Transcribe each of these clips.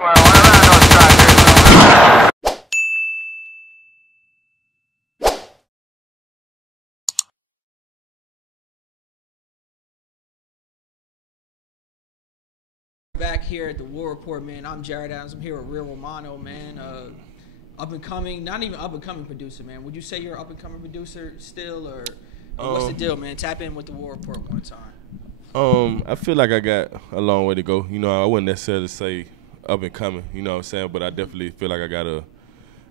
Back here at the War Report, man. I'm Jarrett Adams. I'm here with Real Romano, man. Up and coming, not even up and coming producer, man. Would you say you're an up and coming producer still, or what's the deal, man? Tap in with the War Report one time. I feel like I got a long way to go. You know, I wouldn't necessarily say up and coming, you know what I'm saying, but I definitely feel like I got a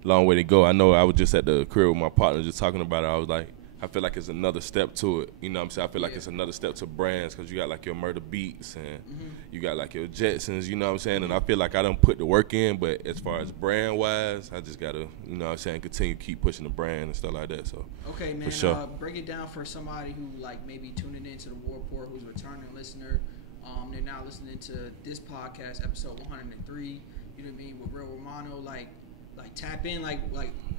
long way to go. I know I was just at the crib with my partner just talking about it. I was like, I feel like it's another step to it. You know what I'm saying? I feel like it's another step to brands because you got like your Murder Beats and you got like your Jetsons, you know what I'm saying? And I feel like I done put the work in, but as far as brand-wise, I just got to, you know what I'm saying, continue to keep pushing the brand and stuff like that. So, okay, man, for sure. Break it down for somebody who like maybe tuning into the War Report, who's a returning listener. They're now listening to this podcast, episode 103, you know what I mean, with Real Romano. Like tap in, like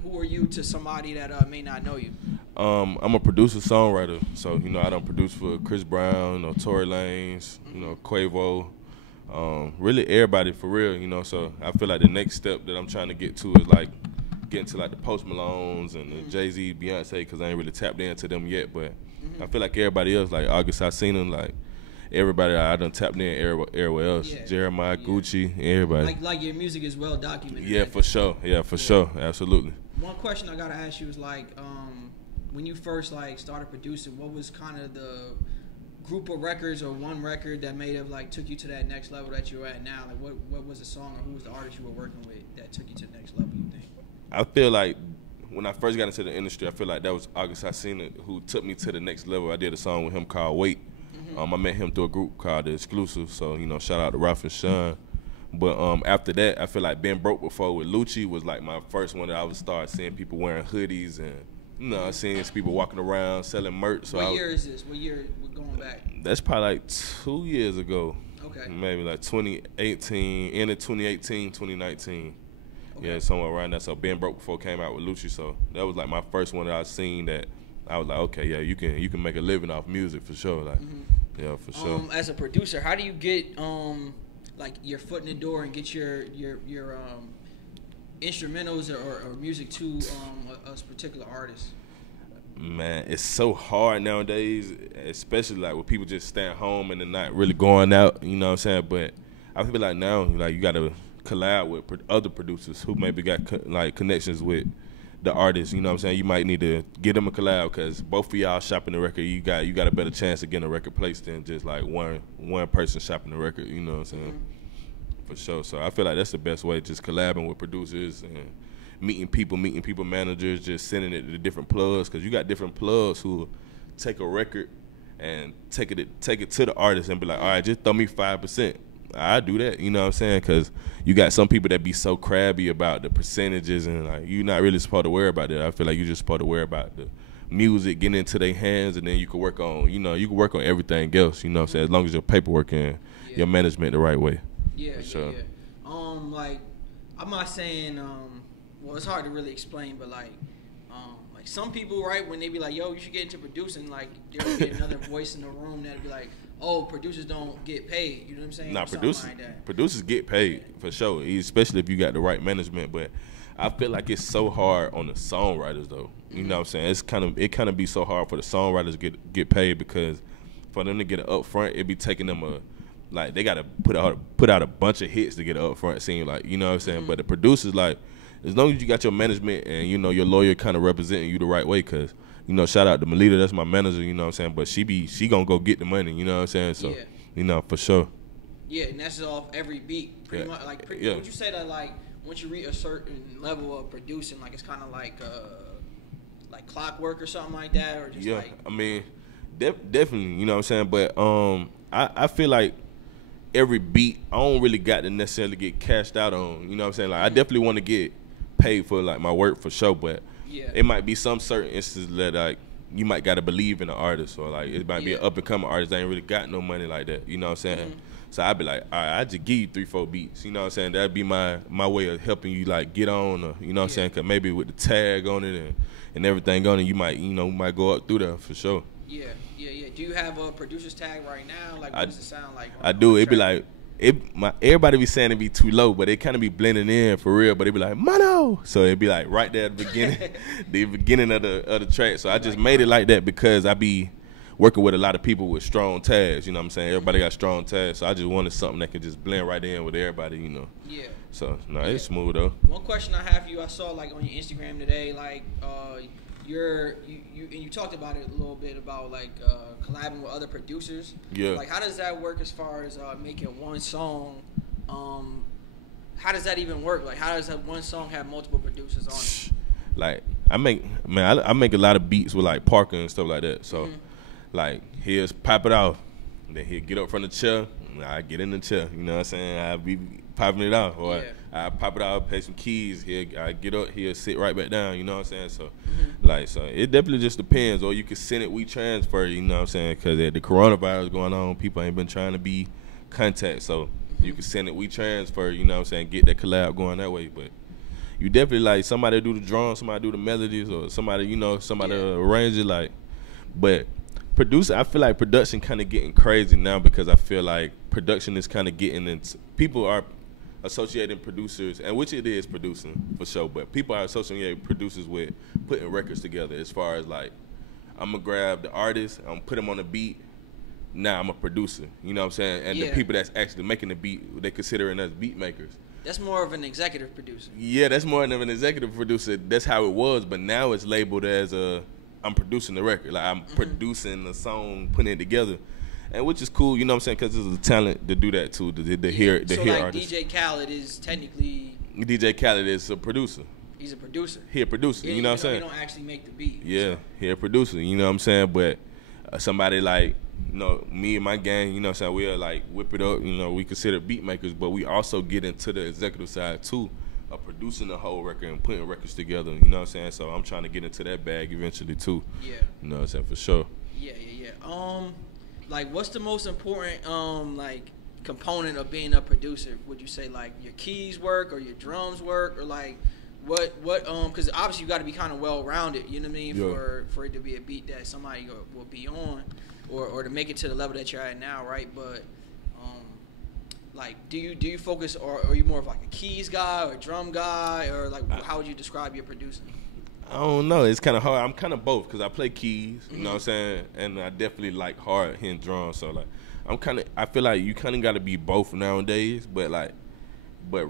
who are you to somebody that may not know you? I'm a producer songwriter, so you know I don't produce for Chris Brown, Tory Lanez, you know Quavo, really everybody for real, you know. So I feel like the next step that I'm trying to get to is like getting to like the Post Malones and the Jay-Z, Beyonce, because I ain't really tapped into them yet. But I feel like everybody else, like August Alsina, like everybody I done tapped in everywhere else. Yeah. Jeremiah, Gucci, everybody. Like your music is well documented. Yeah, for sure. Yeah, for sure. Absolutely. One question I gotta ask you is like, when you first like started producing, what was kind of the group of records or one record that made it like took you to that next level that you're at now? Like what was the song or who was the artist you were working with that took you to the next level, you think? I feel like when I first got into the industry, I feel like that was August Alsina who took me to the next level. I did a song with him called Wait. I met him through a group called The Exclusive, so, you know, shout out to Ralph and Sean. But after that, I feel like Been Broke Before with Lucci was like my first one that I would start seeing people wearing hoodies and, you know, seeing people walking around selling merch. So what year is this? What year we're going back? That's probably like 2 years ago. Okay. Maybe like 2018, end of 2018, 2019. Okay. Yeah, somewhere around that. So Been Broke Before came out with Lucci, so that was like my first one that I seen that I was like, okay, yeah, you can make a living off music for sure. Like, yeah, for sure. As a producer, how do you get like your foot in the door and get your instrumentals or music to a particular artist? Man, it's so hard nowadays, especially like with people just staying home and they're not really going out. You know what I'm saying? But I feel like now, like you got to collab with other producers who maybe got like connections with the artist, you know what I'm saying? You might need to get them a collab because both of y'all shopping the record, you got a better chance of getting a record placed than just like one person shopping the record, you know what I'm saying? For sure. So I feel like that's the best way, just collabing with producers and meeting people managers, just sending it to the different plugs because you got different plugs who take a record and take it to the artist and be like, all right, just throw me 5%. I do that, you know what I'm saying? Because you got some people that be so crabby about the percentages and like you're not really supposed to worry about that. I feel like you're just supposed to worry about the music getting into their hands and then you can work on, you can work on everything else, you know what I'm saying? As long as your paperwork and your management the right way. Yeah, sure. Like I'm not saying, well, it's hard to really explain, but like some people, right, when they be like, yo, you should get into producing, like there'll be another voice in the room that'll be like, oh, producers don't get paid. You know what I'm saying? Nah, producers get paid for sure, especially if you got the right management. But I feel like it's so hard on the songwriters though. You know what I'm saying? It kind of be so hard for the songwriters to get paid because for them to get an upfront, it be taking them like they gotta put out a bunch of hits to get an upfront. Seem like, you know what I'm saying? But the producers, like, as long as you got your management and you know your lawyer kind of representing you the right way, cause you know, shout out to Melita, that's my manager, you know what I'm saying? But she gonna go get the money, you know what I'm saying? So, you know, for sure. Yeah, and that's off every beat. Pretty much, like, would you say that, like, once you reach a certain level of producing, like, it's kind of like clockwork or something like that? Or just like... I mean, definitely, you know what I'm saying? But I feel like every beat, I don't really got to necessarily get cashed out on, you know what I'm saying? Like, I definitely want to get paid for, like, my work for sure, but... Yeah. It might be some certain instances that like you might gotta believe in an artist or like it might be an up and coming artist that ain't really got no money like that. You know what I'm saying? So I'd be like, all right, I just give you 3-4 beats. You know what I'm saying? That'd be my way of helping you like get on. Or, you know what I'm saying? Cause maybe with the tag on it and everything on it, you might go up through there for sure. Yeah. Do you have a producer's tag right now? Like, what does it sound like? I do. It'd be like everybody be saying it be too low, but it kind of be blending in for real. But it be like Mono, so it be like right there at the beginning, the beginning of the track. So I just made it like that because I be working with a lot of people with strong tags. You know what I'm saying? Everybody got strong tags, so I just wanted something that could just blend right in with everybody. You know? Yeah. So no, it's smooth though. One question I have for you, I saw like on your Instagram today, like you talked about it a little bit about like collabing with other producers. Yeah. Like how does that work as far as making one song? How does that even work? Like how does that one song have multiple producers on it? Like I make a lot of beats with like Parker and stuff like that. So like he'll pop it off, then he'll get up from the chair, and I get in the chair. You know what I'm saying? I'll be popping it off, or I pop it out, play some keys. I get up, he'll sit right back down. You know what I'm saying? So, so it definitely just depends. Or you can send it, we transfer. You know what I'm saying? Because the coronavirus going on, people ain't been trying to be contact. So you can send it, we transfer. You know what I'm saying? Get that collab going that way. But you definitely like somebody do the drums, somebody do the melodies, or somebody arrange it. Like, but producer, I feel like production kind of getting crazy now because I feel like production is kind of getting into people are associating producers, and which it is producing for sure, but people are associating producers with putting records together as far as like, I'm going to grab the artist, I'm going to put him on the beat, now I'm a producer, you know what I'm saying? And the people that's actually making the beat, they considering us beat makers. That's more of an executive producer. Yeah, that's more than an executive producer. That's how it was, but now it's labeled as I'm producing the record. Like I'm producing the song, putting it together. And which is cool, you know what I'm saying? Because there's a talent to do that too, to hear so hear like artists. DJ Khaled is technically... DJ Khaled is a producer. He's a producer. He a producer, you know what I'm saying? He don't actually make the beat. Yeah, he a producer, you know what I'm saying? But somebody like, you know, me and my gang, you know what I'm saying, we'll like whip it up, you know, we consider beat makers, but we also get into the executive side too, of producing the whole record and putting records together, you know what I'm saying? So I'm trying to get into that bag eventually too. Yeah. You know what I'm saying, for sure. Yeah. Like, what's the most important, like, component of being a producer? Would you say, like, your keys work or your drums work? Or, like, what because obviously you got to be kind of well-rounded, you know what I mean, for it to be a beat that somebody will be on or to make it to the level that you're at now, right? But, like, do you focus, or are you more of, like, a keys guy or a drum guy? Or, like, how would you describe your producing? I don't know. It's kind of hard. I'm kind of both because I play keys, you know what I'm saying? And I definitely like hard hitting drums. So, like, I feel like you kind of got to be both nowadays. But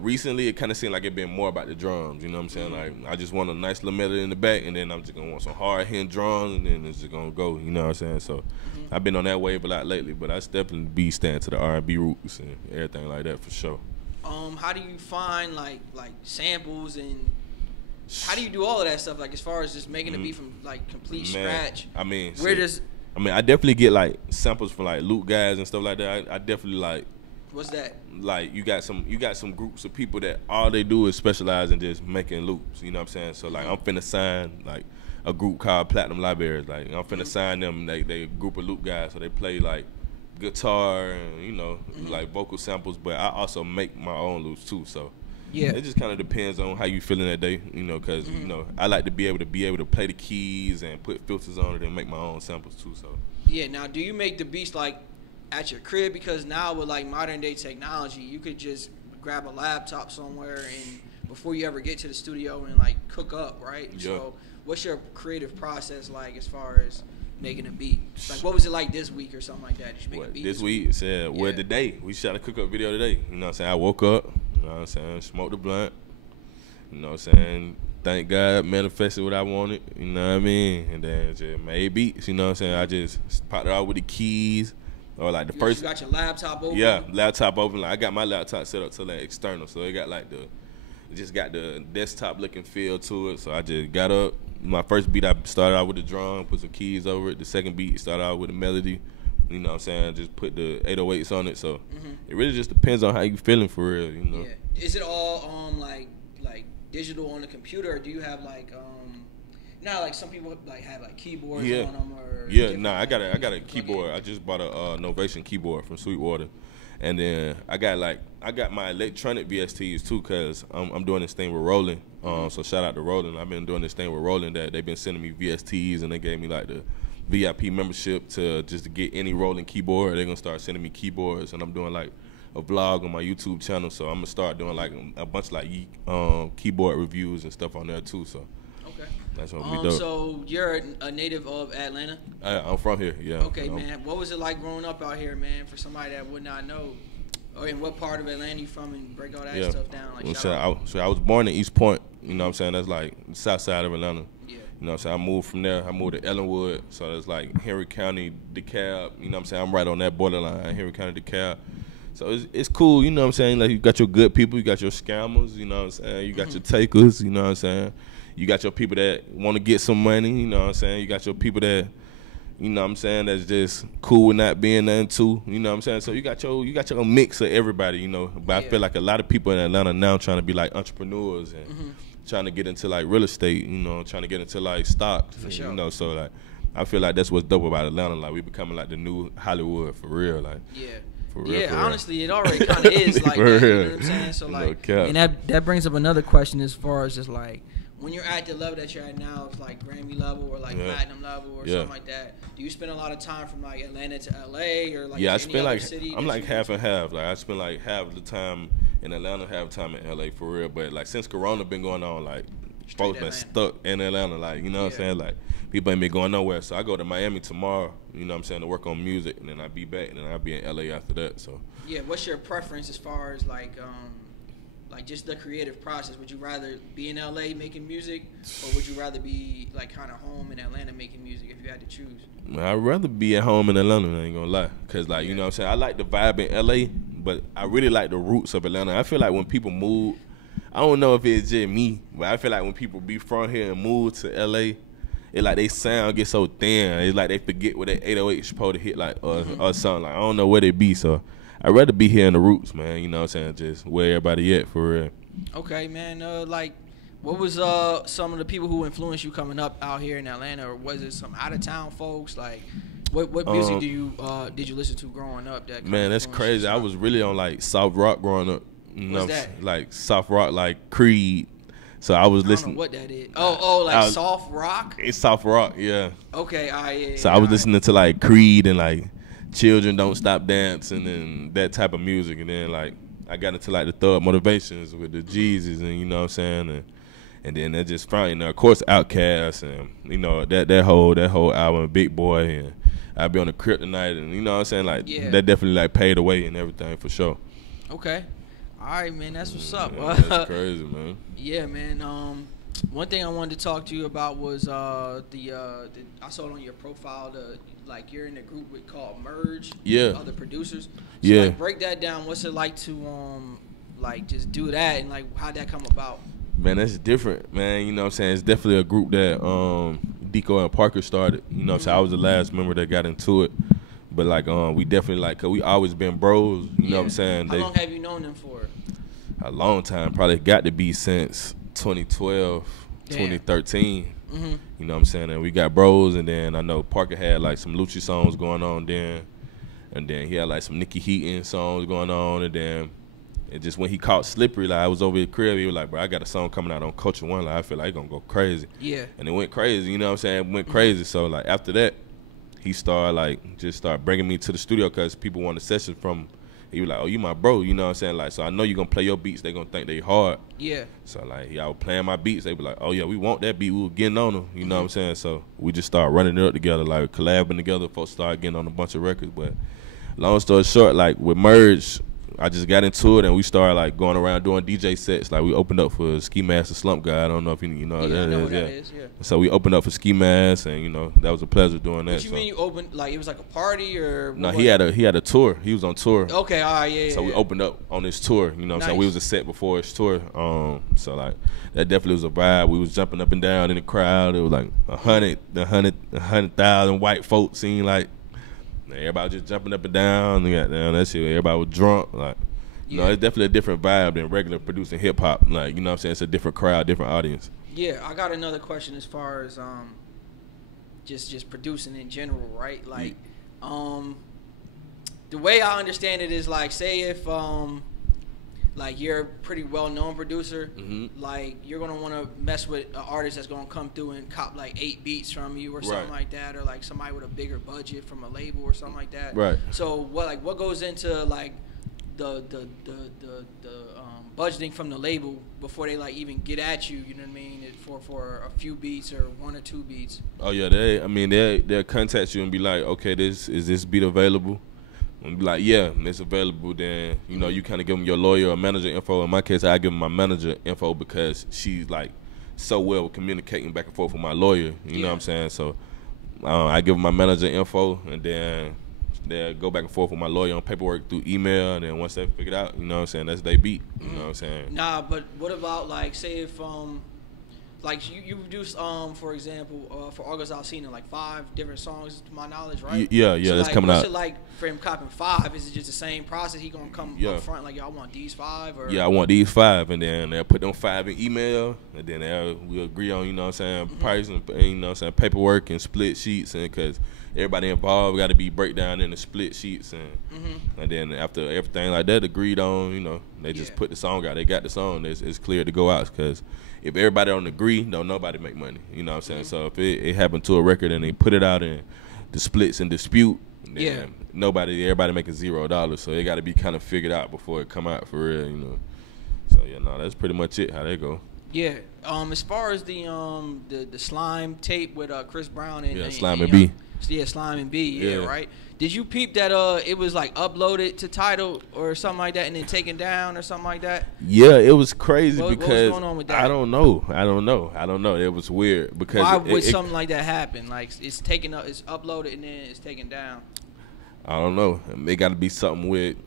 recently it kind of seemed like it been more about the drums, you know what I'm saying? Like, I just want a nice little melody in the back, and then I'm just going to want some hard hitting drums, and then it's just going to go, you know what I'm saying? So, I've been on that wave a lot lately, but I definitely be staying to the R&B roots and everything like that for sure. How do you find, like samples and... How do you do all of that stuff, like, as far as just making a beat from, like, complete scratch? I mean, I definitely get, like, samples from, like, loop guys and stuff like that. I definitely, like... What's that? Like, you got some groups of people that all they do is specialize in just making loops, you know what I'm saying? So, like, I'm finna sign, like, a group called Platinum Libraries. Like, I'm finna sign them. They a group of loop guys, so they play, like, guitar and, you know, like, vocal samples, but I also make my own loops, too, so... Yeah, it just kind of depends on how you feeling that day, you know, because you know I like to be able to play the keys and put filters on it and make my own samples too. So yeah, now do you make the beats like at your crib? Because now with like modern day technology, you could just grab a laptop somewhere and before you ever get to the studio and like cook up, right? Yeah. So what's your creative process like as far as making a beat? Like, what was it like this week or something like that? Did you make a beat this week? Well, today we shot a cook up video today. You know what I'm saying? I woke up. You know what I'm saying? Smoked the blunt. You know what I'm saying? Thank God, manifested what I wanted. You know what I mean? And then just made beats. You know what I'm saying? I just popped it out with the keys. Or like the first. You got your laptop open? Yeah, laptop open. Like I got my laptop set up to like external, so it got like the desktop looking feel to it. So I just got up. My first beat, I started out with the drum, put some keys over it. The second beat started out with a melody. You know what I'm saying? I just put the 808s on it. So it really just depends on how you feeling for real, you know? Yeah. Is it all like digital on the computer, or do you have like like some people like have like keyboards on them or I got a keyboard. I just bought a Novation keyboard from Sweetwater. And then I got my electronic VSTs too, cause I'm doing this thing with Roland. So shout out to Roland. I've been doing this thing with Roland that they've been sending me VSTs, and they gave me like the VIP membership to get any Roland keyboard. They're gonna start sending me keyboards, and I'm doing like a vlog on my YouTube channel. So I'm gonna start doing like a bunch of like keyboard reviews and stuff on there too. So Okay. that's what we do. So you're a native of Atlanta? I'm from here. Yeah. Okay, man. What was it like growing up out here, man? For somebody that would not know, or in what part of Atlanta you from, and break all that stuff down. Like, I was born in East Point. You know what I'm saying? That's like the south side of Atlanta. Yeah. You know what I'm saying? I moved from there. I moved to Ellenwood. So that's like Henry County, DeKalb. You know what I'm saying? I'm right on that borderline, Henry County, DeKalb. So it's cool. You know what I'm saying? Like, you got your good people. You got your scammers. You know what I'm saying? You got your takers. You know what I'm saying? You got your people that want to get some money. You know what I'm saying? You got your people that, you know what I'm saying, that's just cool with not being nothing too. You know what I'm saying? So you got your mix of everybody, you know. But I feel like a lot of people in Atlanta now trying to be like entrepreneurs and trying to get into like real estate, you know, trying to get into like stocks. For sure. You know, so like I feel like that's what's dope about Atlanta. Like, we becoming like the new Hollywood for real. Like, for real, honestly, it already kind of is like that. You know what I'm saying? So like, and that brings up another question as far as just like, when you're at the level that you're at now, it's like Grammy level or like platinum level or something like that. Do you spend a lot of time from like Atlanta to LA or like I any spend other like city? I'm like half and half. Like, I spend like half the time in Atlanta, half the time in LA for real. But like, since Corona been going on, like folks been stuck in Atlanta. Like, you know what I'm saying? Like, people ain't been going nowhere. So I go to Miami tomorrow, you know what I'm saying, to work on music, and then I'll be back, and then I'll be in LA after that. So yeah, what's your preference as far as like just the creative process? Would you rather be in LA making music, or would you rather be like kind of home in Atlanta making music if you had to choose? I'd rather be at home in Atlanta, I ain't gonna lie. Cause like, you know what I'm saying, I like the vibe in LA, but I really like the roots of Atlanta. I feel like when people move, I don't know if it's just me, but I feel like when people be from here and move to LA, it like they sound get so thin. It's like they forget what that 808 supposed to hit like or something. Like, I don't know where they be, so I'd rather be here in the roots, man. You know what I'm saying? Just where everybody at for real. Okay, man. Like, what was some of the people who influenced you coming up out here in Atlanta, or was it some out of town folks? Like, what music did you listen to growing up? That man, that's crazy. I was really on like soft rock growing up. You know, what's that? Like soft rock, like Creed. So I was listening. I don't know what that is. Like soft rock. It's soft rock, yeah. Okay, yeah. So I was listening to like Creed and like Children Don't Stop Dancing and that type of music, and then like I got into like the Thug Motivations with the Jeezys, and you know what I'm saying, and then that just found, you know, of course, Outkast, and you know that whole album, Big Boy, and I'd be on the Kryptonite, and you know what I'm saying, like that definitely like paid the way and everything for sure. Okay, all right, man, that's what's up. That's crazy, man. Yeah, man. One thing I wanted to talk to you about was I saw it on your profile, like you're in a group called Merge. Yeah. Other producers. So yeah. Like, break that down. What's it like to like just do that, and like how'd that come about? Man, that's different, man. You know what I'm saying? It's definitely a group that Deco and Parker started. You know what I'm saying? I was the last member that got into it. But like we definitely like, cause we always been bros. You know what I'm saying? How long have you known them for? A long time. Probably got to be since 2012, 2013. You know what I'm saying? And we got bros, and then I know Parker had like some Lucci songs going on then, and then he had like some Nikki Heaton songs going on, and then it just when he caught Slippery, like I was over at the crib, he was like, bro, I got a song coming out on Culture One, like I feel like it's gonna go crazy. Yeah. And it went crazy, you know what I'm saying? It went crazy. So like after that, he started like just started bringing me to the studio because people wanted sessions from. He was like, oh, you my bro, you know what I'm saying? Like, so I know you gonna play your beats, they gonna think they hard. Yeah. So like, I was playing my beats, they be like, oh yeah, we want that beat, we were getting on them, you know what I'm saying? So we just started running it up together, like collabing together, folks started getting on a bunch of records. But long story short, like with Merge, I just got into it, and we started like going around doing DJ sets. Like we opened up for Ski Mask and Slump Guy. I don't know if you know what that is. Yeah. So we opened up for Ski Mask, and you know that was a pleasure doing that. What you mean you opened, like it was like a party or? No, he had a tour. He was on tour. Okay, all right, yeah. So we opened up on his tour. You know what I'm saying? We was a set before his tour. So like that definitely was a vibe. We was jumping up and down in the crowd. It was like 100,000 white folks. Seemed like. Everybody just jumping up and down. That shit. Everybody was drunk. Like, you know, it's definitely a different vibe than regular producing hip hop. Like, you know what I'm saying? It's a different crowd, different audience. Yeah, I got another question as far as just producing in general, right? Like, the way I understand it is like, say if like you're a pretty well-known producer, like you're gonna want to mess with an artist that's gonna come through and cop like 8 beats from you or something like that, or like somebody with a bigger budget from a label or something like that. Right. So what goes into like budgeting from the label before they like even get at you. You know what I mean? For a few beats or 1 or 2 beats. Oh yeah, they'll contact you and be like, okay, is this beat available? And be like, yeah, it's available. Then you kind of give them your lawyer or manager info. In my case, I give them my manager info because she's like so well with communicating back and forth with my lawyer. You know what I'm saying? So I give them my manager info, and then they'll go back and forth with my lawyer on paperwork through email. And then once they figure it out, you know what I'm saying, that's they beat. You know what I'm saying? Nah, but what about like say if like you produced for example for August Alsina like 5 different songs to my knowledge, right? Yeah, so that's like, coming what's out. it like for him copping 5? Is it just the same process? He gonna come up front like, yo, I want these 5? Or yeah, I want these 5, and then they'll put them 5 in email, and then we'll agree on, you know what I'm saying, price and, you know what I'm saying, paperwork and split sheets, and because everybody involved got to be breakdown in the split sheets, and then after everything like that agreed on, you know, they just put the song out. They got the song. It's clear to go out, because if everybody don't agree, nobody make money. You know what I'm saying? So if it happened to a record and they put it out and the splits and dispute, then everybody making $0. So it got to be kind of figured out before it come out for real, you know. So that's pretty much it, how they go. Yeah. As far as the Slime tape with Chris Brown and Slime and B. Yeah, Slime and B. Yeah, right. Did you peep that it was like uploaded to Tidal or something like that and then taken down or something like that? Yeah, it was crazy because what was going on with that? I don't know. It was weird because why would something like that happen? Like it's taken up, it's uploaded and then it's taken down. I don't know. It got to be something with.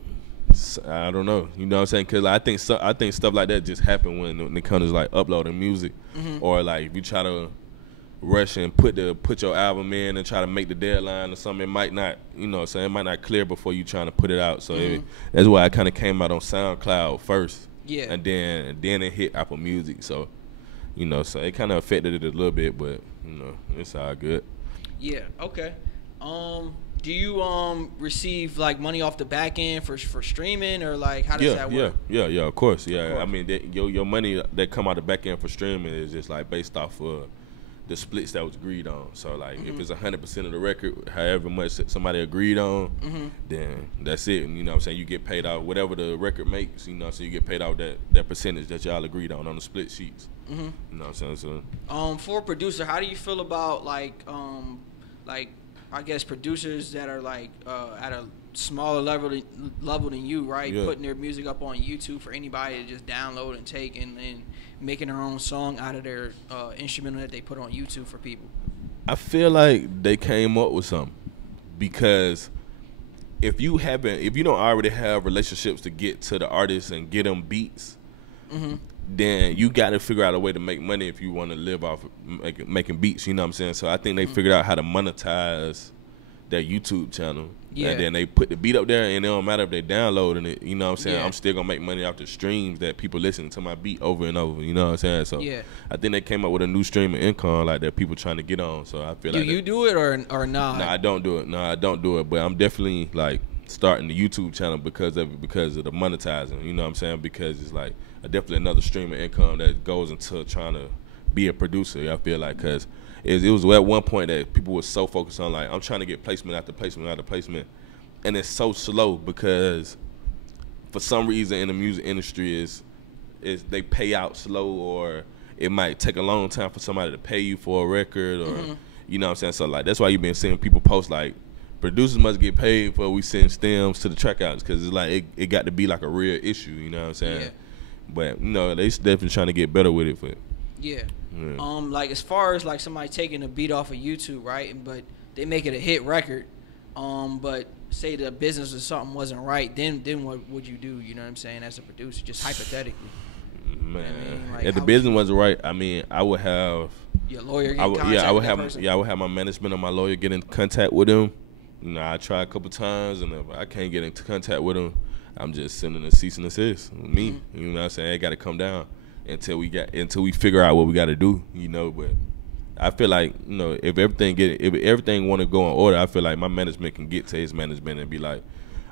I don't know. You know what I'm saying? Because I think stuff like that just happen when it comes to like uploading music, or like if you try to rush and put your album in and try to make the deadline or something, it might not, you know what I'm saying, it might not clear before you trying to put it out. So that's why I kind of came out on SoundCloud first. Yeah. And then it hit Apple Music. So, you know, so it kind of affected it a little bit, but, you know, it's all good. Yeah, okay. Do you receive like money off the back end for streaming, or like how does that work? Yeah, of course. Yeah, of course. I mean, your money that come out the back end for streaming is just like based off of the splits that was agreed on. So like if it's 100% of the record, however much somebody agreed on, then that's it. And you know what I'm saying, you get paid out whatever the record makes, you know, so you get paid out that percentage that y'all agreed on the split sheets. You know what I'm saying? So for a producer, how do you feel about like I guess producers that are like at a smaller level than you, right? Putting their music up on YouTube for anybody to just download and take, and making their own song out of their instrumental that they put on YouTube for people. I feel like they came up with something, because if you don't already have relationships to get to the artists and get them beats, then you got to figure out a way to make money if you want to live off making beats. You know what I'm saying? So I think they figured out how to monetize their YouTube channel. Yeah. And then they put the beat up there, and it don't matter if they downloading it. You know what I'm saying? Yeah. I'm still going to make money off the streams that people listen to my beat over and over. You know what I'm saying? So I think they came up with a new stream of income like that people trying to get on. So I feel like you do it or not? No, I don't do it. But I'm definitely like starting the YouTube channel because of the monetizing. You know what I'm saying? Because it's like definitely another stream of income that goes into trying to be a producer. I feel like, because it was at one point that people were so focused on like, I'm trying to get placement after placement after placement, and it's so slow because for some reason in the music industry is they pay out slow, or it might take a long time for somebody to pay you for a record, or you know what I'm saying. So like that's why you've been seeing people post like, producers must get paid before we send stems to the track outs, because it's like it got to be like a real issue. You know what I'm saying? Yeah. But you know, they definitely trying to get better with it. But yeah. Like as far as like somebody taking a beat off of YouTube, right? But they make it a hit record. But say the business or something wasn't right, then what would you do? You know what I'm saying? As a producer, just hypothetically. Man, you know I mean? Like, if the business wasn't right, I mean, I would have your lawyer. I would have my management or my lawyer get in contact with him. You know, I try a couple times, and if I can't get into contact with him, I'm just sending a cease and desist with me. You know what I'm saying? It got to come down until we figure out what we got to do. You know, but I feel like, you know, if everything want to go in order, I feel like my management can get to his management and be like,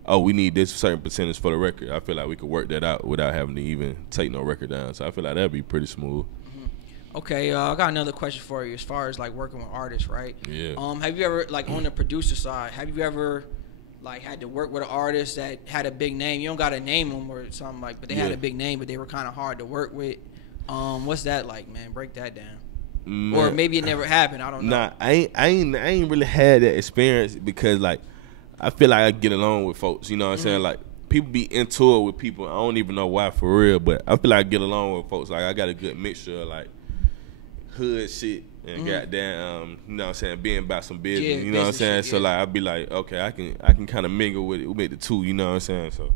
oh, we need this certain percentage for the record. I feel like we could work that out without having to even take no record down. So I feel like that'd be pretty smooth. Okay, I got another question for you as far as like working with artists, right? Yeah. Have you ever, like on the producer side, have you ever like had to work with an artist that had a big name? You don't gotta name them or something like, but they had a big name, but they were kind of hard to work with. What's that like, man? Break that down. Man. Or maybe it never happened. I don't know. Nah, I ain't really had that experience because like I feel like I get along with folks. You know what I'm saying? Like people be into it with people. I don't even know why for real, but I feel like I get along with folks. Like I got a good mixture of like hood shit and goddamn, you know what I'm saying, being about some business. Yeah, you know what I'm saying? Shit, so like I'd be like, okay, I can kind of mingle with the two. You know what I'm saying? So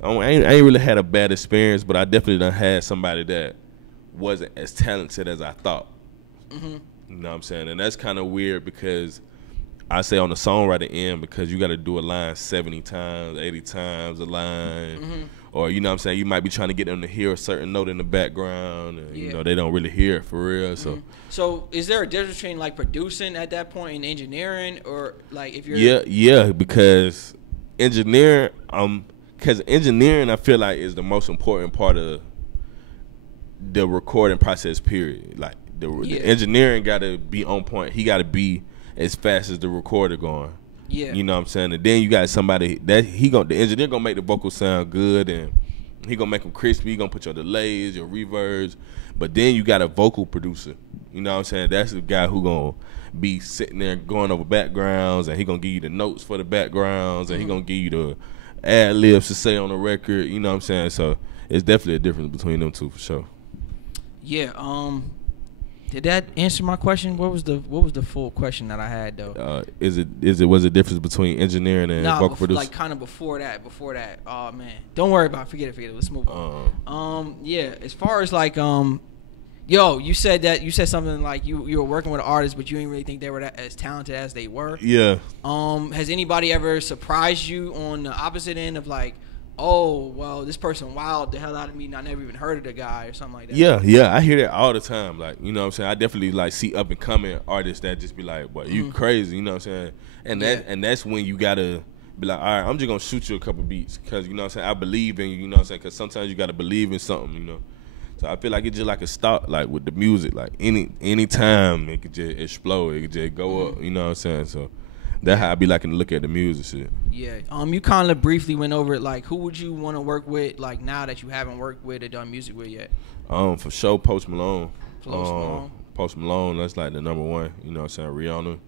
I ain't really had a bad experience, but I definitely done had somebody that wasn't as talented as I thought. You know what I'm saying? And that's kind of weird because I say on the songwriter end, because you got to do a line 70 times, 80 times a line. Or, you know what I'm saying, you might be trying to get them to hear a certain note in the background. And, you know, they don't really hear it for real. So is there a difference between, like, producing at that point and engineering? Or, like, if you're... Yeah, because engineering, I feel like is the most important part of the recording process, period. Like, the engineering got to be on point. He got to be as fast as the recorder going. Yeah. You know what I'm saying? And then you got somebody that the engineer gonna make the vocals sound good, and he gonna make them crispy. He gonna put your delays, your reverbs. But then you got a vocal producer. You know what I'm saying? That's the guy who gonna be sitting there going over backgrounds, and he gonna give you the notes for the backgrounds, and he gonna give you the ad libs to say on the record. You know what I'm saying? So it's definitely a difference between them two for sure. Yeah. Did that answer my question? What was the full question that I had though? Was it difference between engineering and vocal producer? Like kind of before that. Oh man, don't worry about it. Forget it. Let's move on. Yeah. As far as like you said something like you were working with an artist, but you didn't really think they were as talented as they were. Yeah. Has anybody ever surprised you on the opposite end of like, oh, well, this person wowed the hell out of me and I never even heard of the guy or something like that? Yeah, I hear that all the time. Like, you know what I'm saying? I definitely like see up and coming artists that just be like, "Boy, you crazy," you know what I'm saying? And that's when you gotta be like, all right, I'm just gonna shoot you a couple beats because you know what I'm saying, I believe in you, you know what I'm saying? Because sometimes you gotta believe in something, you know. So I feel like it's just like a start, like with the music, like any time it could just explode, it could just go up, you know what I'm saying? So that's how I be liking to look at the music shit. Yeah. You kind of briefly went over it. Like, who would you want to work with, like, now that you haven't worked with or done music with yet? For sure, Post Malone. Post Malone, that's like the number one. You know what I'm saying? Rihanna.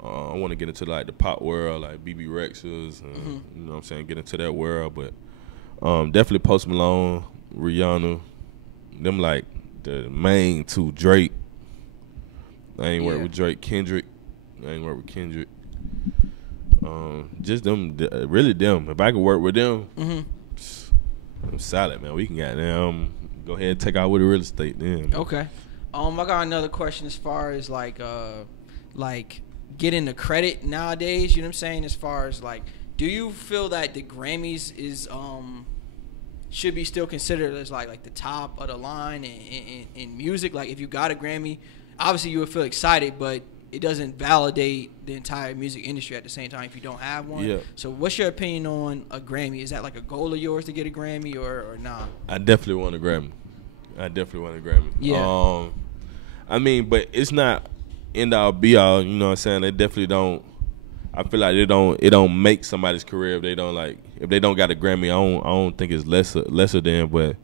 I want to get into like the pop world, like BB Rexers, and, you know what I'm saying? Get into that world, but definitely Post Malone, Rihanna. Them like the main two. Drake. I ain't worked with Drake. Kendrick. I ain't worked with Kendrick. Just them, really them. If I could work with them, I'm solid, man. We can go ahead and take out with the real estate then. Okay. I got another question as far as like getting the credit nowadays. You know what I'm saying? As far as like, do you feel that the Grammys is should be still considered as like the top of the line in music? Like if you got a Grammy, obviously you would feel excited, but it doesn't validate the entire music industry at the same time if you don't have one. Yeah. So what's your opinion on a Grammy? Is that like a goal of yours to get a Grammy or nah? I definitely want a Grammy. Yeah. I mean, but it's not end all be all, you know what I'm saying? They definitely don't. I feel like it don't make somebody's career if they don't got a Grammy. I don't think it's lesser than, but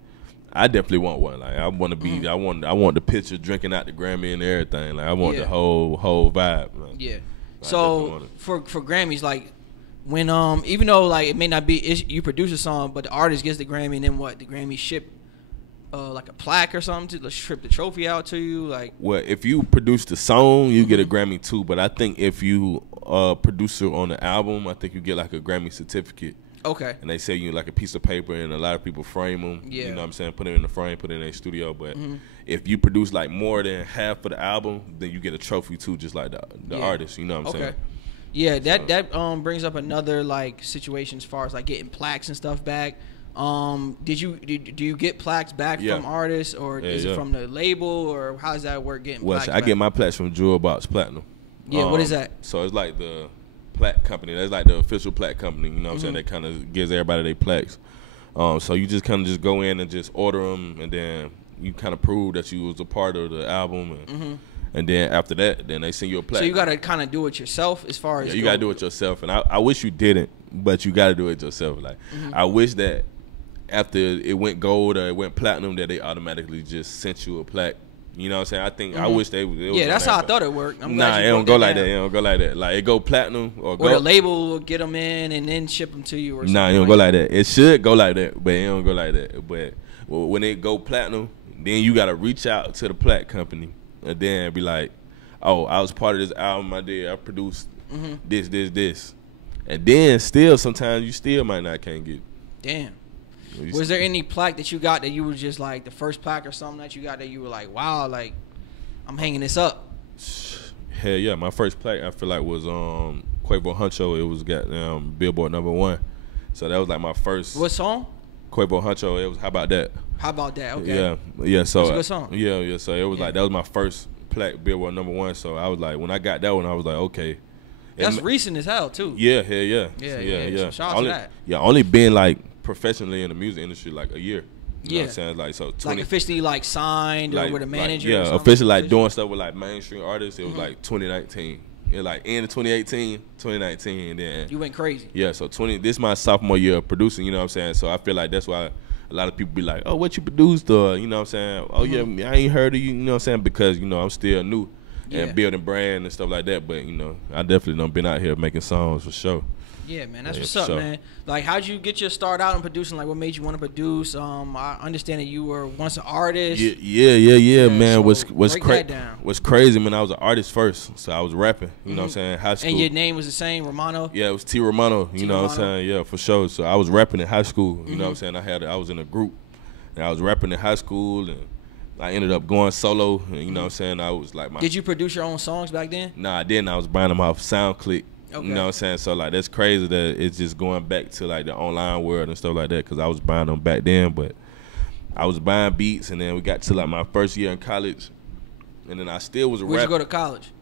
I definitely want one. Like I want to be, I want the picture drinking out the Grammy and everything. Like I want the whole vibe. Like, yeah. So for Grammys, like when even though like it may not be you produce a song, but the artist gets the Grammy, and then what? The Grammy ship like a plaque or something to strip the trophy out to you. Like, well, if you produce the song, you get a Grammy too. But I think if you producer on the album, I think you get like a Grammy certificate. Okay. And they sell you like a piece of paper, and a lot of people frame them. Yeah. You know what I'm saying? Put it in the frame, put it in a studio. But if you produce like more than half of the album, then you get a trophy too, just like the artist. You know what I'm saying? Yeah, that brings up another like situation as far as like getting plaques and stuff back. Do you get plaques back from artists, or is it from the label, or how does that work? Getting plaques I get my plaques from Jewel Box Platinum. Yeah, what is that? So it's like the plaque company. That's like the official plaque company. You know what I'm saying? That kind of gives everybody their plaques. So you just kind of just go in and just order them, and then you kind of prove that you was a part of the album. And And then after that, then they send you a plaque. So you gotta kind of do it yourself, as far as you gotta do it yourself. And I wish you didn't, but you gotta do it yourself. Like I wish that after it went gold or it went platinum, that they automatically just sent you a plaque. You know what I'm saying? I think I wish they was. Yeah, that's how I thought it worked. Nah, it don't go like that. It don't go like that. Like it go platinum or the label will get them in and then ship them to you. Or nah, it don't go like that. It should go like that, but it don't go like that. But when it go platinum, then you gotta reach out to the plaque company and then be like, oh, I was part of this album. I produced this, and then still sometimes you still might not can't get it. Damn. Was there any plaque that you got that you were just like the first plaque or something that you got that you were like, wow, like I'm hanging this up? Hell yeah, my first plaque I feel like was Quavo Huncho. It was goddamn Billboard #1. So that was like my first. What song? Quavo Huncho. It was How About That. How About That? Okay. Yeah. So that's a good song. Yeah. So it was like that was my first plaque, Billboard #1. So I was like, when I got that one, I was like, okay. That's recent as hell too. Yeah. Hell yeah. Yeah. So shout out to that. Yeah, only been like professionally in the music industry like a year. You know what I'm saying? Like so 20, like officially like signed or with a manager. Like, officially like doing stuff with like mainstream artists. It was like 2019. It like end of 2018, 2019, and then you went crazy. Yeah, so this is my sophomore year of producing, you know what I'm saying? So I feel like that's why a lot of people be like, oh, what you produced, or you know what I'm saying? Oh yeah, I ain't heard of you, you know what I'm saying? Because, you know, I'm still new and building brand and stuff like that. But, you know, I definitely done been out here making songs for sure. Yeah, man, that's what's up, man. Like, how'd you get your start out in producing? Like, what made you want to produce? I understand that you were once an artist. Yeah, man. So what's crazy, man? I was an artist first, so I was rapping. You know what I'm saying? High school. And your name was the same, Romano. Yeah, it was T Romano. You know what I'm saying? Yeah, for sure. So I was rapping in high school. You know what I'm saying? I was in a group, and I was rapping in high school, and I ended up going solo. And you know what I'm saying? I was like Did you produce your own songs back then? Nah, I didn't. I was buying them off SoundClick. Okay. You know what I'm saying? So, like, that's crazy that it's just going back to, like, the online world and stuff like that, because I was buying them back then, but I was buying beats, and then we got to, like, my first year in college, and then I still was a rapper. Where'd you go to college?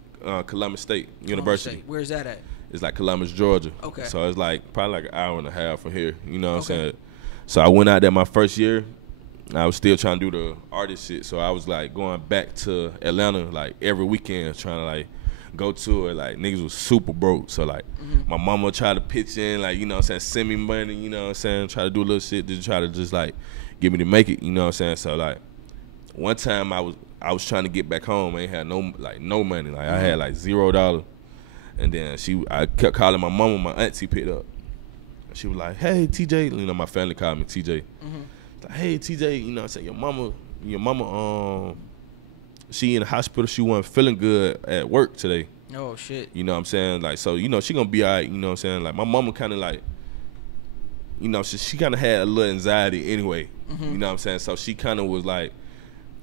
Columbus State University. Where's that at? It's, like, Columbus, Georgia. Okay. So, it's, like, probably, like, an hour and a half from here. You know what I'm saying? So, I went out there my first year. I was still trying to do the artist shit, so I was, like, going back to Atlanta, like, every weekend, trying to, like, go to it. Like, niggas was super broke, so like my mama tried to pitch in, like, you know what I'm saying, send me money, you know what I'm saying, try to do a little shit to try to just like get me to make it, you know what I'm saying. So like one time I was trying to get back home, I ain't had no money, like I had like $0, and then I kept calling my mama, my auntie picked up, she was like, hey TJ, you know, my family called me TJ, like, hey TJ, you know what I'm saying, your mama she in the hospital, she wasn't feeling good at work today. Oh, shit. You know what I'm saying? Like, so, you know, she gonna be all right, you know what I'm saying? Like, my mama kind of like, you know, she kind of had a little anxiety anyway. You know what I'm saying? So she kind of was like,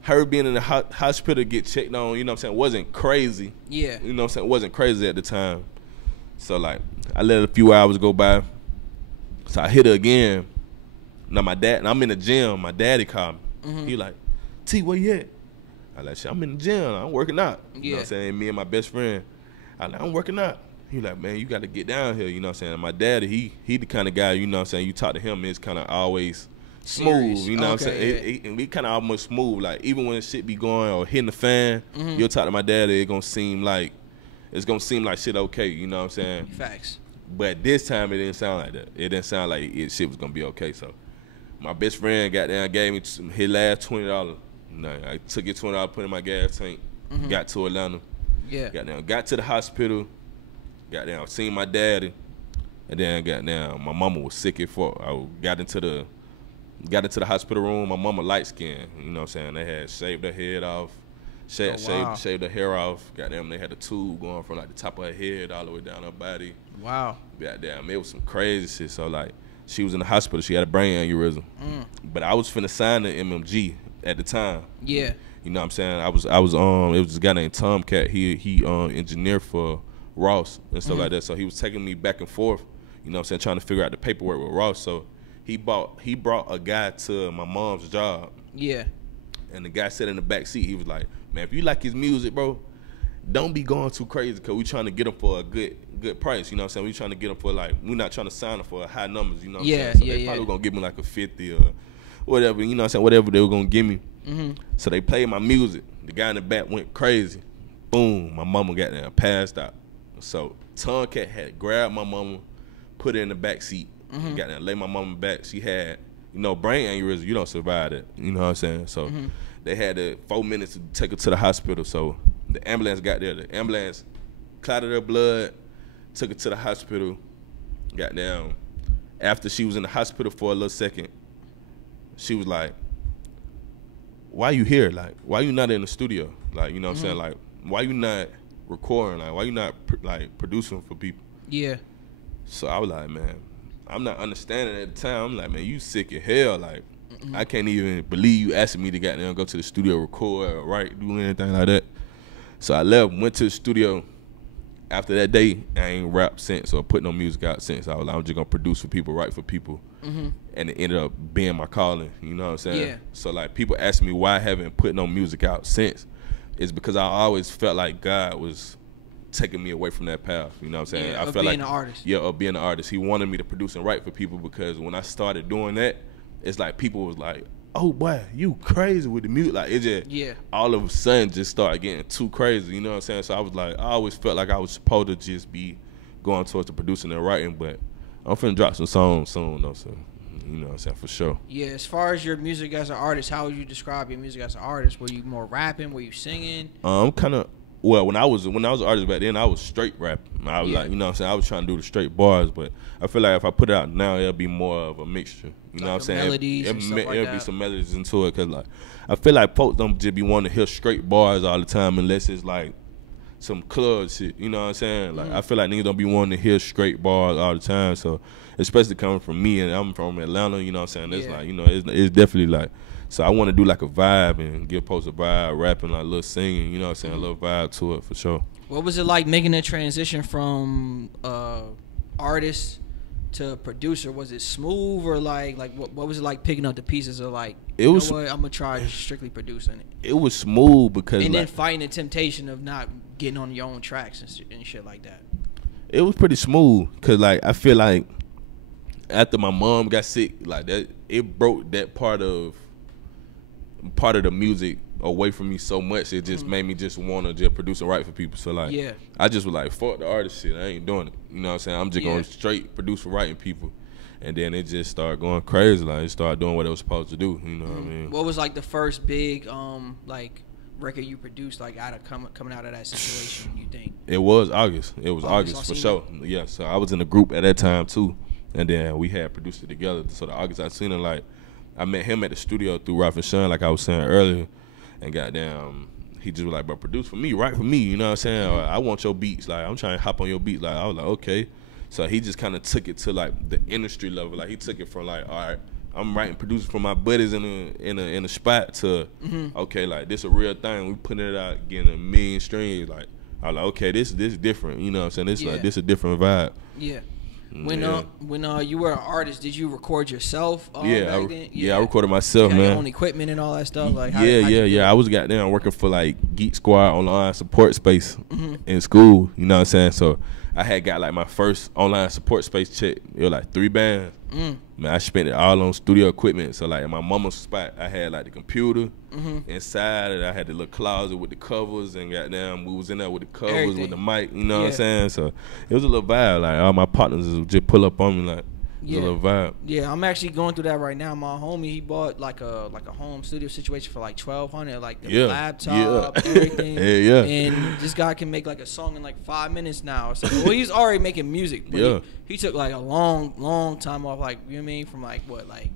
her being in the hospital to get checked on, you know what I'm saying, wasn't crazy. Yeah. You know what I'm saying? It wasn't crazy at the time. So, like, I let a few hours go by. So I hit her again. Now, I'm in the gym. My daddy called me. He like, T, where you at? I like, shit, I'm in the gym. I'm working out. You know what I'm saying? Me and my best friend. I'm working out. He like, man, you got to get down here. You know what I'm saying? My daddy, he the kind of guy, you know what I'm saying, you talk to him, it's kind of always smooth. You know what I'm saying? And we kind of almost smooth. Like, even when shit be going or hitting the fan, you'll talk to my daddy, it's going to seem like shit okay. You know what I'm saying? Facts. But this time, it didn't sound like that. It didn't sound like shit was going to be okay. So my best friend got down, gave me his last $20. No, I took it $20, put in my gas tank, got to Atlanta, got to the hospital, seen my daddy, and then my mama was sick as fuck. I got into the hospital room. My mama light skinned, you know what I'm saying? They had shaved her head off, shaved her hair off. Goddamn, they had a tube going from like the top of her head all the way down her body. Wow. Goddamn, it was some crazy shit. So like, she was in the hospital. She had a brain aneurysm, but I was finna sign the MMG at the time. Yeah. You know what I'm saying? I was it was this guy named Tomcat. He engineered for Ross and stuff like that. So he was taking me back and forth, you know what I'm saying, trying to figure out the paperwork with Ross. So he brought a guy to my mom's job. Yeah. And the guy sat in the back seat. He was like, man, if you like his music, bro, don't be going too crazy, because we trying to get him for a good price, you know what I'm saying? We trying to get him for, like, we're not trying to sign him for high numbers, you know what I'm saying? So they probably gonna give me like a 50 or whatever, you know what I'm saying, whatever they were gonna give me. So they played my music. The guy in the back went crazy. boom, my mama got there passed out. So Tomcat had grabbed my mama, put her in the back seat, and got there, lay my mama back. She had, brain aneurysm. You don't survive it. You know what I'm saying? So they had 4 minutes to take her to the hospital. So the ambulance got there. The ambulance clotted her blood, took her to the hospital. Got down. After she was in the hospital for a little second, she was like, "Why you here? Like, why you not in the studio? Like, you know what I'm saying? Like, why you not recording? Like, why you not producing for people?" Yeah. So I was like, man, I'm not understanding at the time. I'm like, man, you sick as hell. Like, I can't even believe you asking me to go to the studio, record, or write, do anything like that. So I left, went to the studio. After that day, I ain't rapped since or put no music out since. I was like, I'm just gonna produce for people, write for people, and it ended up being my calling. You know what I'm saying? Yeah. So like, people ask me why I haven't put no music out since. It's because I always felt like God was taking me away from that path. You know what I'm saying? Yeah, I of felt being like an artist. Yeah, of being an artist. He wanted me to produce and write for people because when I started doing that, it's like people was like, "Oh boy, you crazy with the music." Like it just all of a sudden just started getting too crazy. You know what I'm saying? So I was like, I always felt like I was supposed to just be going towards the producing and writing, but I'm finna drop some songs soon though. So you know what I'm saying, for sure. Yeah, as far as your music as an artist, how would you describe your music as an artist? Were you more rapping? Were you singing? I'm kind of, well, when I was an artist back then, I was straight rapping. I was like, you know what I'm saying, I was trying to do the straight bars, but I feel like if I put it out now, it'll be more of a mixture. You know what I'm saying? Melodies and stuff like it'll that. be some melodies into it, because like, I feel like folks don't just be wanting to hear straight bars all the time unless it's like some club shit. You know what I'm saying? Like, I feel like niggas don't be wanting to hear straight bars all the time. So, especially coming from me, and I'm from Atlanta, you know what I'm saying? It's like, you know, it's definitely like, so I want to do like a vibe and give folks a vibe, rapping, like a little singing, you know what I'm saying? A little vibe to it for sure. What was it like making the transition from artist to producer? Was it smooth, or like what was it like picking up the pieces of like, it was, you know what, I'm gonna try strictly producing it? It was smooth because and like, then fighting the temptation of not getting on your own tracks and shit like that. It was pretty smooth because like I feel like after my mom got sick, like that, it broke that part of the music away from me so much. It just made me just want to just produce and write for people. So like, I just was like, fuck the artist shit, I ain't doing it. You know what I'm saying? I'm just going straight produce for writing people. And then it just started going crazy. Like, it started doing what it was supposed to do. You know what I mean? What was like the first big like record you produced, like out of coming out of that situation, you think? It was August. It was August for sure. Yeah, so I was in the group at that time too. And then we had produced it together. So the August I seen it, like, I met him at the studio through Ralph and Sean, like I was saying earlier. And goddamn, he just was like, bro, produce for me, write for me. You know what I'm saying? I want your beats. Like, I'm trying to hop on your beats. Like, I was like, okay. So he just kind of took it to like the industry level. Like, he took it from like, all right, I'm writing, producing for my buddies in a spot to, okay, like, this a real thing. We putting it out, getting 1 million streams. Like, I was like, okay, this different. You know what I'm saying? This like, this a different vibe. Yeah. When you were an artist, did you record yourself? I recorded myself, man. Your own equipment and all that stuff. Like, I was goddamn working for like Geek Squad online support space in school. You know what I'm saying? So I had got like my first online support space check. It was like 3 bands. Man, I spent it all on studio equipment. So like in my mama's spot, I had like the computer. Inside it, I had the little closet with the covers, and goddamn, we was in there with the covers, with the mic. You know what I'm saying? So it was a little vibe. Like, all my partners would just pull up on me, like, a little vibe. Yeah, I'm actually going through that right now. My homie, he bought like a home studio situation for like $1,200, like the laptop, everything. And this guy can make like a song in like 5 minutes now. So, well, he's already making music, but he took like a long time off, like, you know what I mean, from like what, like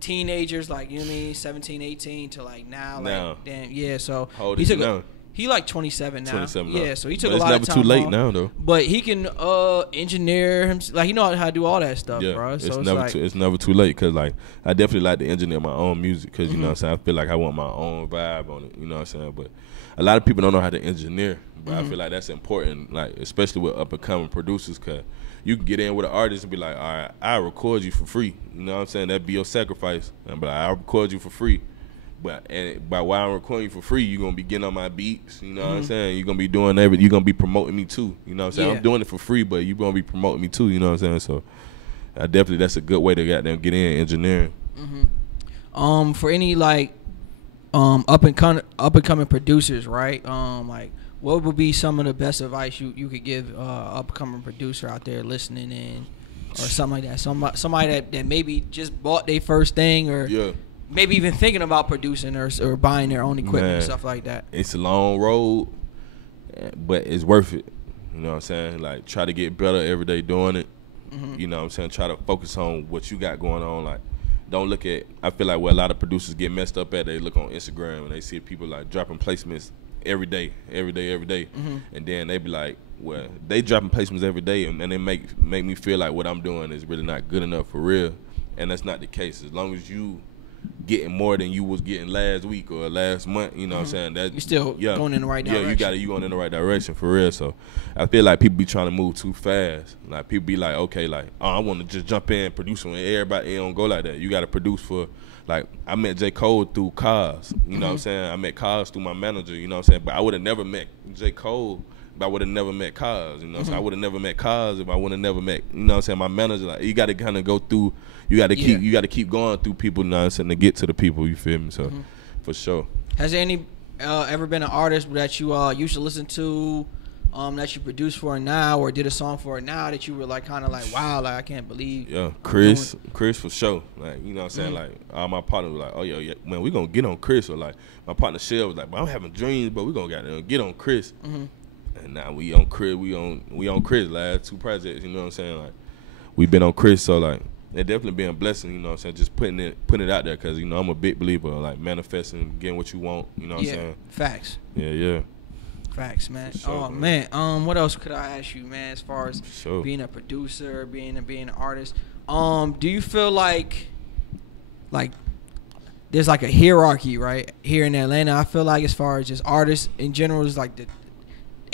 teenagers, like, you know what I mean, 17, 18 to like now, like, damn, so how old is he now? He like 27 now. 27 now. Yeah, so he took a lot of time. It's never too late now, though. But he can engineer him. Like, he know how to do all that stuff, bro. So it's never too late, because like, I definitely like to engineer my own music, because you know what I'm saying, I feel like I want my own vibe on it. You know what I'm saying? But a lot of people don't know how to engineer. But I feel like that's important, like, especially with up and coming producers, because you can get in with an artist and be like, all right, I'll record you for free. You know what I'm saying? That'd be your sacrifice. But I'll record you for free. But while I'm recording you for free, you're going to be getting on my beats. You know what I'm saying? You're going to be doing everything. You're going to be promoting me too. You know what I'm saying? I'm doing it for free, but you're going to be promoting me too. You know what I'm saying? So that's a good way to get in engineering. For any like up and coming producers, right? Like, what would be some of the best advice you could give upcoming producer out there listening in, or something like that? Somebody that maybe just bought their first thing, or maybe even thinking about producing or buying their own equipment and stuff like that. It's a long road, but it's worth it. You know what I'm saying? Like, try to get better every day doing it. You know what I'm saying? Try to focus on what you got going on. Like, don't look at, I feel like where a lot of producers get messed up at, they look on Instagram and they see people like dropping placements every day. And then they be like, well, they dropping placements every day, and they make me feel like what I'm doing is really not good enough for real. And that's not the case. As long as you getting more than you was getting last week or last month, you know what I'm saying? That you're still going in the right direction. Yeah, you going in the right direction for real. So I feel like people be trying to move too fast. Like, people be like, okay, like, oh, I want to just jump in and produce, and everybody, it don't go like that. You got to produce for, like, I met J. Cole through Cos, you know what I'm saying? I met Cos through my manager, you know what I'm saying? But I would have never met J. Cole, but I would have never met Cos, you know what I'm saying? I would have never met Cos if I would have never met, you know what I'm saying, my manager. Like, you got to kind of go through, you got to keep going through people, you know what I'm saying, to get to the people, you feel me? So, for sure. Has there any ever been an artist that you used to listen to, that you produce for now or did a song for now that you were like kind of like, wow, like I can't believe? Yeah, Chris for sure. Like, you know what I'm saying? Like, all my partners were like, oh yeah, man, we gonna get on Chris. Or like, my partner Shell was like, but I'm having dreams, but we gonna get on Chris. And now we on Chris. We on Chris. Last 2 projects, you know what I'm saying? Like, we been on Chris, so like, it definitely been a blessing, you know what I'm saying? Just putting it out there, because, you know, I'm a big believer of, like, manifesting, getting what you want, you know what I'm saying? Facts. Yeah. Facts, man. Sure, man. What else could I ask you, man, as far as being a producer, being an artist? Do you feel like there's like a hierarchy, right, here in Atlanta? I feel like as far as just artists in general, is like the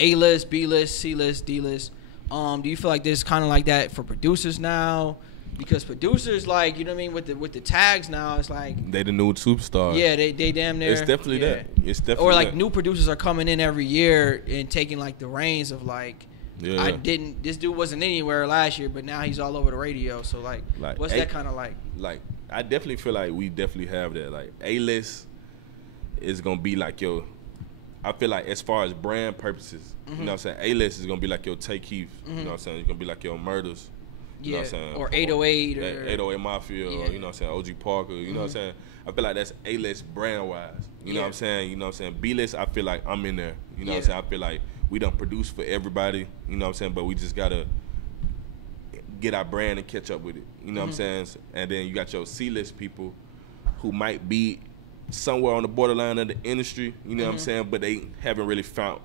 A-list, B-list, C-list, D-list. Do you feel like there's kind of like that for producers now? Because producers, like, you know what I mean, with the tags now, it's like they the new superstar. Yeah, they damn near. It's definitely that. It's definitely or like that. New producers are coming in every year and taking like the reins of like, this dude wasn't anywhere last year, but now he's all over the radio. So like what's that kind of like? Like, I definitely feel like we definitely have that. Like, A-list is gonna be like your, I feel like as far as brand purposes, you know what I'm saying, A-list is gonna be like your Tay Keith, you know what I'm saying, it's gonna be like your Murders. You know what I'm saying? Or 808 or 808 Mafia, or, you know what I'm saying, OG Parker, you know what I'm saying? I feel like that's A-list brand-wise, you know what I'm saying? You know what I'm saying? B-list, I feel like I'm in there, you know what I'm saying? I feel like we done produce for everybody, you know what I'm saying? But we just got to get our brand and catch up with it, you know what I'm saying? And then you got your C-list people who might be somewhere on the borderline of the industry, you know what I'm saying? But they haven't really found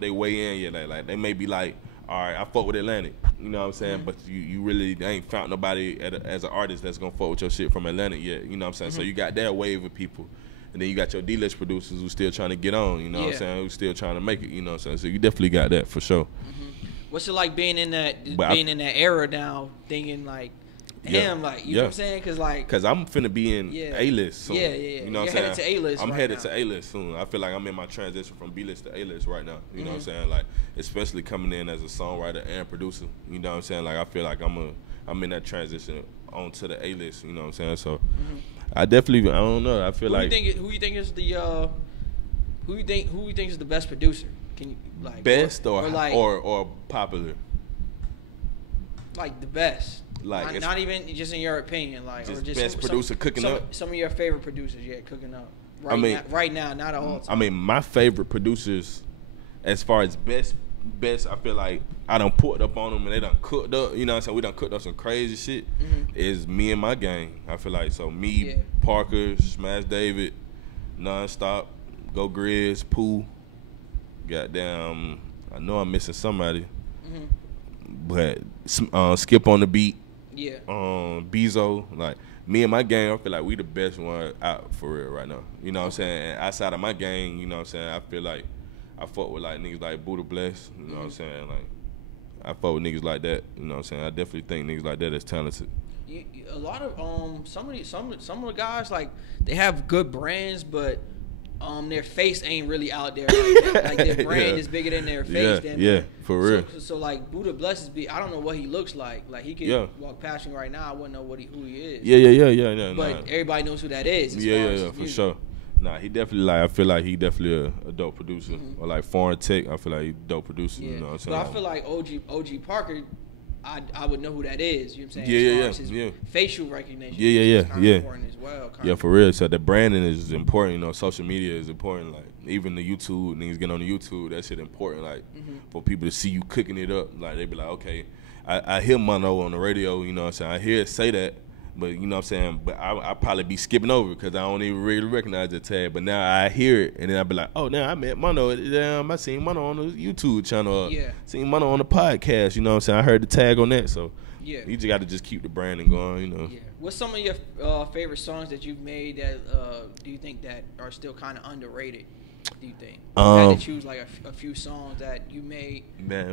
their way in yet. Like, they may be like, all right, I fuck with Atlantic, you know what I'm saying? But you really ain't found nobody as an artist that's gonna fuck with your shit from Atlantic yet, you know what I'm saying? So you got that wave of people, and then you got your D-list producers who still trying to get on, you know what I'm saying? Who still trying to make it, you know what I'm saying? So you definitely got that for sure. What's it like being in that in that era now, thinking like, damn, like, you know what I'm saying? Cause I'm finna be in A-list soon. You know what I'm saying? Headed to A-list. I'm headed to A-list soon. I feel like I'm in my transition from B-list to A-list right now. You know what I'm saying? Like, especially coming in as a songwriter and producer. You know what I'm saying? Like, I feel like I'm in that transition onto the A-list. You know what I'm saying? So I definitely, I don't know. I feel like who you think is the who you think is the best producer? Can you like best or popular? Like the best. Like, not even just in your opinion, like, just or just best producer cooking up. Some of your favorite producers, cooking up. Right now, not all time. I mean, my favorite producers, as far as best, I feel like I done put up on them and they done cooked up. You know what I'm saying? We done cooked up some crazy shit. Is me and my gang. I feel like me, Parker, Smash David, Nonstop, Go Grizz, Pooh. Goddamn, I know I'm missing somebody, but Skip on the Beat. Bezo, like, me and my gang, I feel like we the best one out for real right now. You know what I'm saying? And outside of my gang, you know what I'm saying, I feel like I fuck with like niggas like Buddha Bless, you know what I'm saying? Like, I fuck with niggas like that, you know what I'm saying? I definitely think niggas like that is talented. A lot of some of the guys, like, they have good brands, but their face ain't really out there like that. Like, their brand is bigger than their face. For real. So like, Buddha Bless I don't know what he looks like. Like, he could walk past me right now, I wouldn't know who he is. Yeah. But everybody knows who that is. Yeah, for sure. Nah, he definitely I feel like he definitely a dope producer. Or like Foreign Tech, I feel like he a dope producer. Yeah. You know what I'm saying? But I feel like OG Parker, I would know who that is. You know what I'm saying? Yeah, as far as his facial recognition. Yeah. Important as well. Yeah, for real. So the branding is important. You know, social media is important. Like even the YouTube niggas get on the YouTube, that shit important. Like for people to see you cooking it up. Like they be like, okay, I hear Mono on the radio. You know what I'm saying? I hear it say that. But you know what I'm saying? But I probably be skipping over because I don't even really recognize the tag. But now I hear it, and then I be like, oh, now I met Mono. I seen Mono on the YouTube channel. Seen Mono on the podcast. You know what I'm saying? I heard the tag on that. So you just got to just keep the branding going, you know. Yeah. What's some of your favorite songs that you've made that do you think that are still kind of underrated? Do you think? You had to choose like a few songs that you made,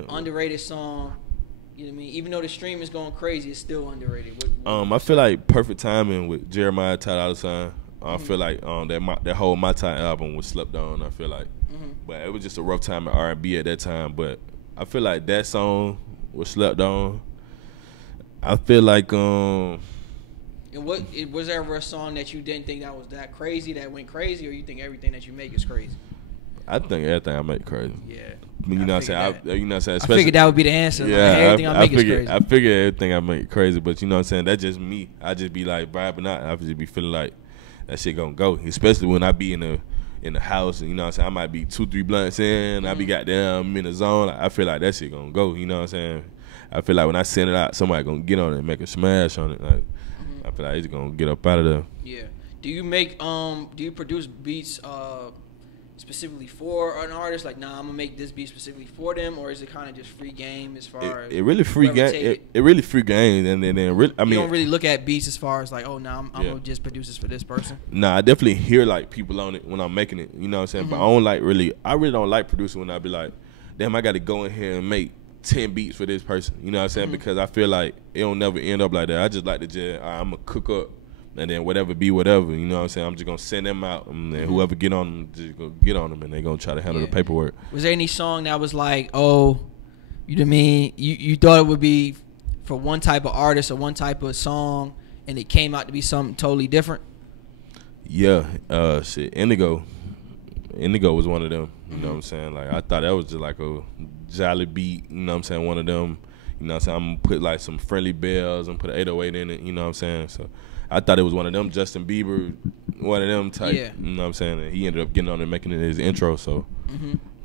underrated song. You know what I mean? Even though the stream is going crazy, it's still underrated. I feel like Perfect Timing with Jeremiah Ty Sign. I feel like that whole My Time album was slept on. I feel like, but it was just a rough time at R&B at that time. But I feel like that song was slept on. I feel like And was there ever a song that you didn't think that was that crazy that went crazy, or you think everything that you make is crazy? I think everything I make crazy. Yeah. You know what I'm saying? You know what I'm saying? I figured that would be the answer. Yeah, like, everything I make is crazy. I figure everything I make crazy, but you know what I'm saying? That's just me. I just be like vibing out. I just be feeling like that shit gonna go. Especially when I be in the house, and you know what I'm saying? I might be 2-3 blunts in. I be goddamn in the zone. Like, I feel like that shit gonna go. You know what I'm saying? I feel like when I send it out, somebody gonna get on it and make a smash on it. Like I feel like it's gonna get up out of there. Yeah. Do you produce beats specifically for an artist? Like, nah, I'm gonna make this beat specifically for them, or is it kind of just free game as far as it really free game? It really free game, and then really, I mean, you don't really look at beats as far as like, oh, nah, I'm gonna just produce this for this person. Nah, I definitely hear like people on it when I'm making it. You know what I'm saying? But I really don't like producing when I be like, damn, I got to go in here and make 10 beats for this person. You know what I'm saying? Because I feel like it don't never end up like that. I just like to I'm gonna cook up. And then whatever be whatever, you know what I'm saying? I'm just going to send them out, and then whoever get on them, just go get on them, and they're going to try to handle the paperwork. Was there any song that was like, oh, you know what I mean? You thought it would be for one type of artist or one type of song, and it came out to be something totally different? Yeah, shit, Indigo was one of them, you know what I'm saying? Like, I thought that was just like a jolly beat, you know what I'm saying? One of them, you know what I'm saying? I'm going to put like some friendly bells and put an 808 in it, you know what I'm saying? So I thought it was one of them, Justin Bieber, one of them type. Yeah. You know what I'm saying? And he ended up getting on and making it his intro, so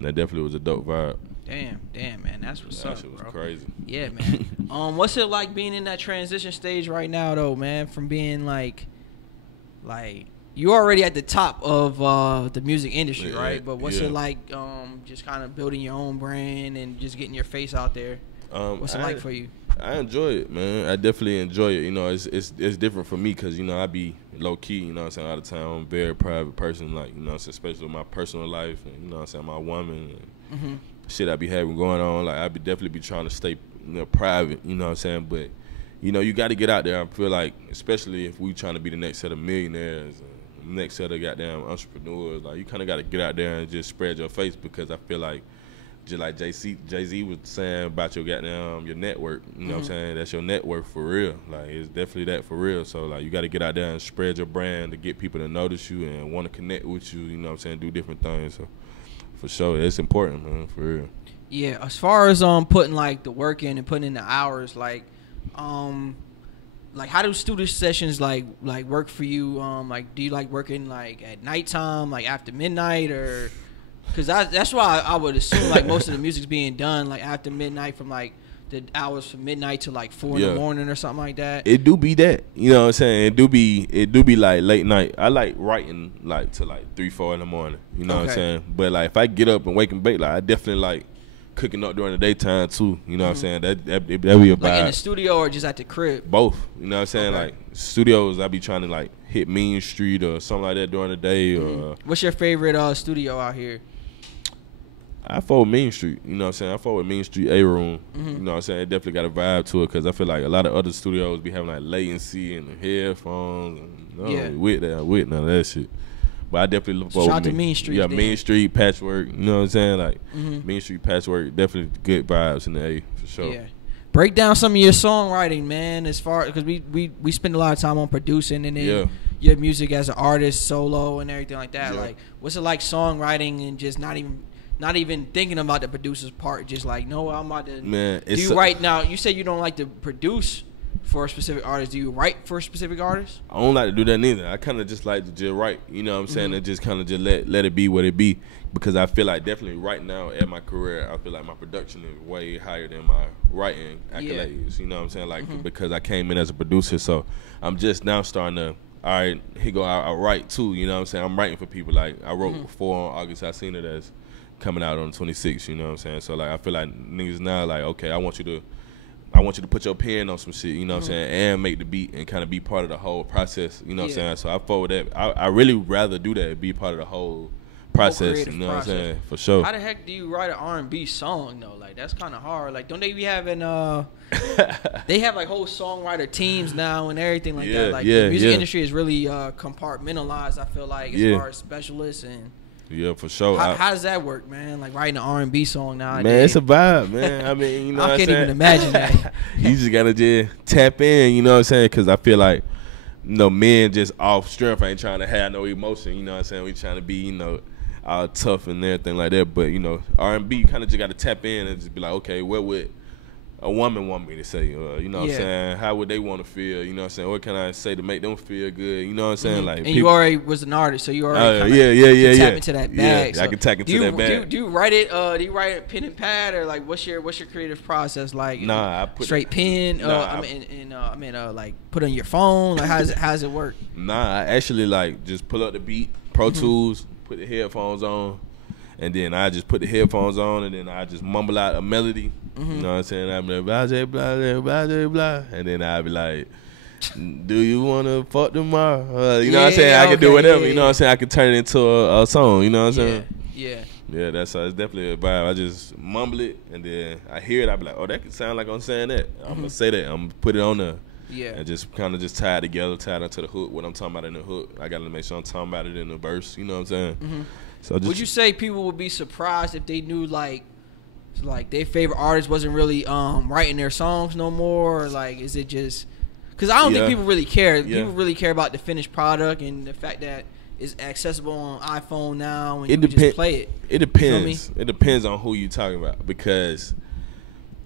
that definitely was a dope vibe. Damn, man, that's what's up, that shit was bro. Crazy. Yeah, man. What's it like being in that transition stage right now, though, man? From being like you already at the top of the music industry, right? But what's it like, just kind of building your own brand and just getting your face out there? What's it like for you? I enjoy it, man. I definitely enjoy it. You know, it's different for me because, you know, I be low key, you know what I'm saying, all the time. I'm a very private person, like, you know what I'm saying, especially with my personal life and, you know what I'm saying, my woman and shit I be having going on. Like, I definitely be trying to stay, you know, private, you know what I'm saying. But, you know, you got to get out there. I feel like, especially if we trying to be the next set of millionaires, next set of goddamn entrepreneurs, like, you kind of got to get out there and just spread your face because I feel like, just like Jay-Z was saying about your goddamn your network, you know what I'm saying? That's your network for real. Like, it's definitely that for real. So, like, you got to get out there and spread your brand to get people to notice you and want to connect with you, you know what I'm saying? Do different things. So, for sure, it's important, man, for real. Yeah, as far as putting, like, the work in and putting in the hours, like how do studio sessions, like work for you? Like, do you like working, like, at nighttime, like, after midnight, or... Because that's why I would assume, like, most of the music's being done, like, after midnight from, like, the hours from midnight to, like, 4 in the morning or something like that. It do be that. You know what I'm saying? It do be, like, late night. I like writing, like, to, like, 3, 4 in the morning. You know what I'm saying? But, like, if I get up and wake and bake, like, I definitely like cooking up during the daytime, too. You know what I'm saying? That be a vibe. Like, in the studio or just at the crib? Both. You know what I'm saying? Like, studios, I be trying to, like, hit Mean Street or something like that during the day. Or what's your favorite studio out here? I fuck with Mean Street, you know what I'm saying? I fuck with Mean Street A-Room, you know what I'm saying? It definitely got a vibe to it because I feel like a lot of other studios be having like latency and the headphones and with none of that shit. But I definitely look forward to Mean Street. Yeah, then. Mean Street, Patchwork, you know what I'm saying? Like Mean Street, Patchwork, definitely good vibes in the A for sure. Yeah. Break down some of your songwriting, man, as far because we spend a lot of time on producing and then your music as an artist, solo, and everything like that. Yeah. Like, what's it like songwriting and just not even thinking about the producer's part? Just like, no, I'm about to. Man, do you write now? You said you don't like to produce for a specific artist. Do you write for a specific artist? I don't like to do that neither. I kind of just like to just write, you know what I'm saying, and just kind of just let it be what it be, because I feel like definitely right now at my career, I feel like my production is way higher than my writing accolades, you know what I'm saying, like because I came in as a producer, so I'm just now starting to, all right, here go, I write too, you know what I'm saying, I'm writing for people, like I wrote before on August, I seen it as coming out on the 26th, you know what I'm saying, so like I feel like niggas now like, okay, I want you to put your pen on some shit, you know what I'm saying, and make the beat and kind of be part of the whole process, you know what I'm saying. So I forward that. I really rather do that, be part of the whole process, you know what I'm saying, for sure. How the heck do you write an R&B song though? Like that's kind of hard. Like don't they be having they have like whole songwriter teams now and everything like that. Like the music industry is really compartmentalized. I feel like as far as specialists and. Yeah, for sure. How does that work, man? Like writing an R&B song nowadays. Man, it's a vibe, man. I mean, you know, I can't even imagine that. You just gotta just tap in, you know what I'm saying? Because I feel like, you know, men just off strength ain't trying to have no emotion. You know what I'm saying? We trying to be, you know, all tough and everything like that. But you know, R&B kind of just gotta tap in and just be like, okay, what would a woman want me to say? You know what I'm saying? How would they want to feel? You know what I'm saying? What can I say to make them feel good? You know what I'm saying? Like, and you already was an artist, so you already tap into that bag. Yeah, I can tap into that bag. Do you write it? Do you write it pen and pad, or like what's your creative process like? Nah, I put straight pen. Like put on your phone. Like how's it work? Nah, I actually like just pull up the beat, Pro Tools, put the headphones on. And then I just put the headphones on, and then I just mumble out a melody. You know what I'm saying? I'm like, blah, blah, blah, blah, blah, blah. And then I'll be like, do you want to fuck tomorrow? You know what I'm saying? I can do whatever. You know what I'm saying? I can turn it into a song. You know what I'm saying? Yeah. Yeah, it's definitely a vibe. I just mumble it, and then I hear it. I be like, oh, that could sound like I'm saying that. I'm going to say that. I'm going to put it on there. Yeah. And just kind of just tie it together, tie it onto the hook, what I'm talking about in the hook. I got to make sure I'm talking about it in the verse. You know what I'm saying? So would you say people would be surprised if they knew like their favorite artist wasn't really writing their songs no more? Or like, is it just because I don't think people really care. People really care about the finished product and the fact that it's accessible on iPhone now and you can just play it. It depends. It depends on who you talking about, because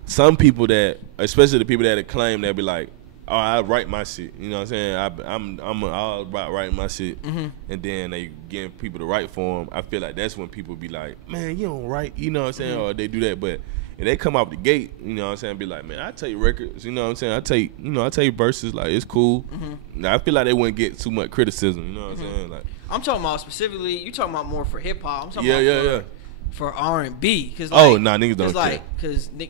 some people that, especially the people that claim, they'll be like, oh, I write my shit. You know what I'm saying? I'm all about writing my shit. And then they getting people to write for them. I feel like that's when people be like, man, you don't write. You know what I'm saying? Or they do that. But if they come out the gate, you know what I'm saying, be like, man, I take records. You know what I'm saying? I take verses. Like, it's cool. Now, I feel like they wouldn't get too much criticism. You know what I'm saying? Like, I'm talking about specifically, you talking about more for hip hop. I'm talking about for R&B. Cause like, niggas don't care. Because you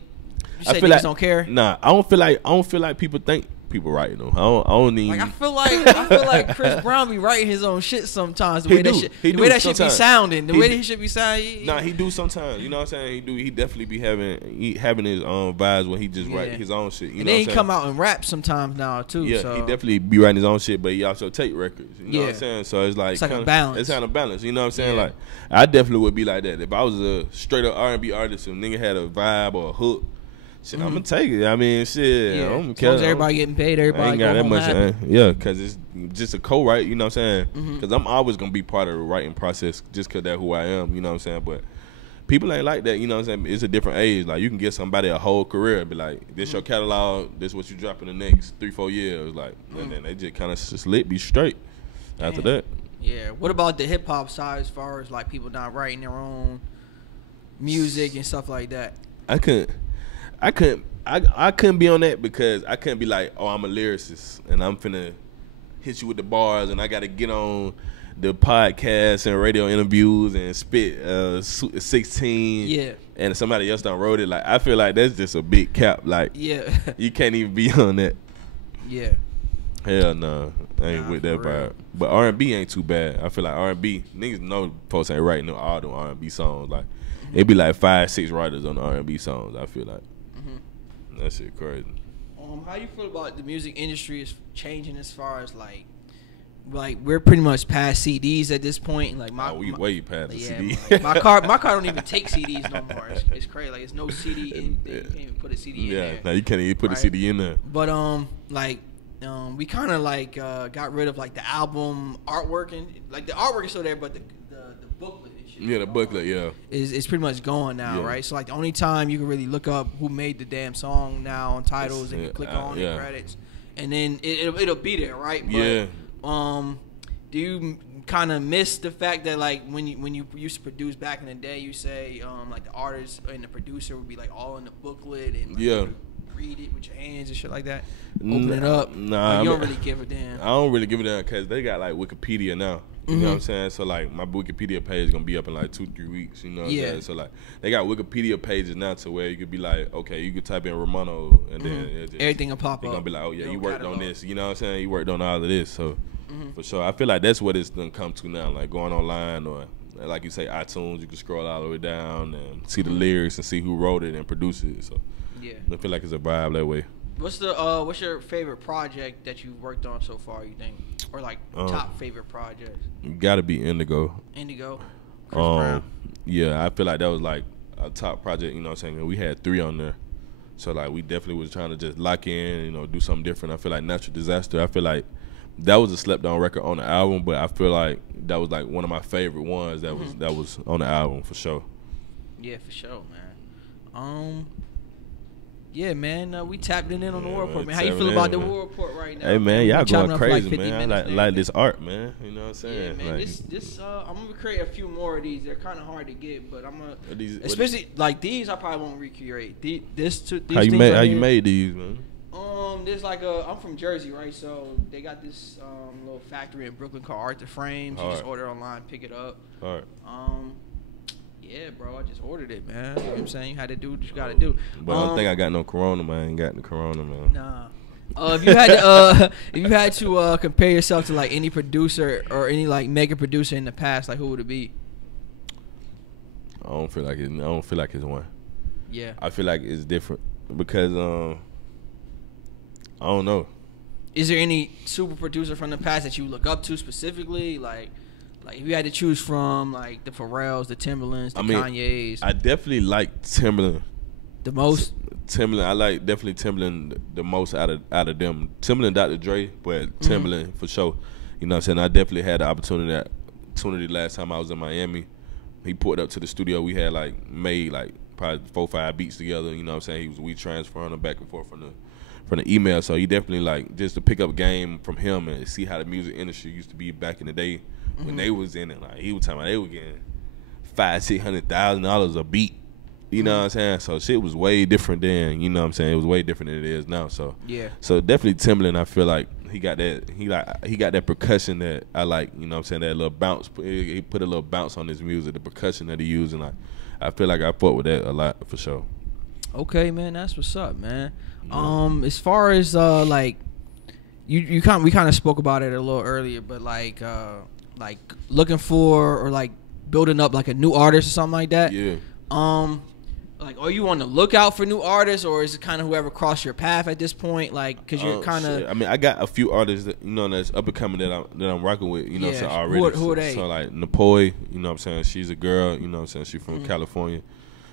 say niggas don't care? Nah, I don't feel like people think people writing them. I don't need. Like I feel like Chris Brown be writing his own shit sometimes. The way that shit be sounding. The way that shit be sounding. Nah, he do sometimes. You know what I'm saying? He definitely be having his own vibes when he just write his own shit. You know what I'm saying? Then he come out and rap sometimes now too. Yeah, so. He definitely be writing his own shit, but he also take records. You know what I'm saying? So it's like a balance. It's kind of balance. You know what I'm saying? Like I definitely would be like that if I was a straight up R&B artist and nigga had a vibe or a hook. Shit, I'm gonna take it. I mean, shit. Yeah. I don't As care. long as everybody getting paid, everybody ain't got that much. happy. Because it's just a co-write. You know what I'm saying? Because I'm always gonna be part of the writing process, just because that's who I am. You know what I'm saying? But people ain't like that. You know what I'm saying? It's a different age. Like you can give somebody a whole career and be like, "This your catalog. This what you drop in the next 3-4 years." Like, and then they just kind of be straight after that. Yeah. What about the hip hop side, as far as like people not writing their own music and stuff like that? I couldn't be on that, because I couldn't be like, oh, I'm a lyricist and I'm finna hit you with the bars and I gotta get on the podcast and radio interviews and spit 16 and somebody else done wrote it. Like I feel like that's just a big cap. Like you can't even be on that. Yeah. Hell no, I ain't with that vibe. But R&B ain't too bad. I feel like R&B, niggas know folks ain't writing all them R&B songs. Like it be like 5-6 writers on the R&B songs. I feel like. That shit crazy. How you feel about the music industry is changing as far as like we're pretty much past CDs at this point? Like we way past the CD. My car don't even take CDs no more. It's crazy. Like it's no CD in there. You can't even put a CD in there. No, you can't even put a CD in there. But like we kind of like got rid of like the album artwork, and like the artwork is still there, but the booklet and shit. Yeah, the booklet, yeah. Is pretty much gone now, right? So like the only time you can really look up who made the damn song now on titles and you click on the credits, and then it'll be there, right? But, do you kind of miss the fact that like when you used to produce back in the day, you say like the artist and the producer would be like all in the booklet and like, read it with your hands and shit like that, open it up. Nah, you don't really give a damn. I don't really give a damn because they got like Wikipedia now. You know what I'm saying? So like my Wikipedia page is gonna be up in like 2-3 weeks. You know what I'm saying? So like they got Wikipedia pages now to where you could be like, okay, you could type in Romano and then everything will pop up. They're gonna be like, oh yeah, you worked on this. You know what I'm saying? You worked on all of this. So for sure, I feel like that's what it's gonna come to now. Like going online or like you say, iTunes, you can scroll all the way down and see the lyrics and see who wrote it and produced it. So I feel like it's a vibe that way. What's your favorite project that you've worked on so far, you think? Or like top favorite project? Gotta be Indigo. Chris Brown. Yeah, I feel like that was like a top project, you know what I'm saying? We had 3 on there. So like we definitely was trying to just lock in, you know, do something different. I feel like Natural Disaster, I feel like that was a slept on record on the album, but I feel like that was like one of my favorite ones that was on the album for sure. Yeah, for sure, man. Yeah, man, we tapped in on the War Report, man. How you feel about the War Report right now? Hey, man, y'all going crazy, like man. I like this art, man. You know what I'm saying? Yeah, man. Like, this I'm gonna create a few more of these. They're kind of hard to get, but I'm gonna, especially like these. I probably won't recreate. These how you made? How you made these, man? There's like I'm from Jersey, right? So they got this little factory in Brooklyn called Art to Frames. You just order online, pick it up. All right. Yeah, bro, I just ordered it, man. You know what I'm saying? You had to do what you got to do. But I don't think I got no corona, man. I ain't got the corona, man. Nah. If you had to compare yourself to like any producer or any like mega producer in the past, like who would it be? I don't feel like it's one. Yeah. I feel like it's different because I don't know. Is there any super producer from the past that you look up to specifically, like if you had to choose from like the Pharrells, the Timberlands, the Kanyes? I definitely like Timberland the most. Timberland, I like definitely Timberland the most out of them. Timberland, Dr. Dre, but Timberland for sure. You know what I'm saying? I definitely had the opportunity last time I was in Miami. He pulled up to the studio. We had like made like probably 4 or 5 beats together. You know what I'm saying? We transferring them back and forth from the email. So he definitely like just to pick up game from him and see how the music industry used to be back in the day. When they was in it, like he was talking about they were getting $500,000-$600,000 a beat. You know what I'm saying? So shit was way different then. You know what I'm saying? It was way different than it is now. So So definitely Timberland. I feel like he got that. He got that percussion that I like. You know what I'm saying? That little bounce. He put a little bounce on his music. The percussion that he used, and I feel like I fought with that a lot for sure. Okay, man, that's what's up, man. As far as like we kind of spoke about it a little earlier, but like looking for or like building up like a new artist or something like that. Yeah. Like, are you on the lookout for new artists, or is it kind of whoever crossed your path at this point? Like, because you're kind of. I mean, I got a few artists that that's up and coming that I'm rocking with. You know, what I'm saying already. Who are they? So like Napoi, you know what I'm saying? She's a girl. You know what I'm saying? She's from California.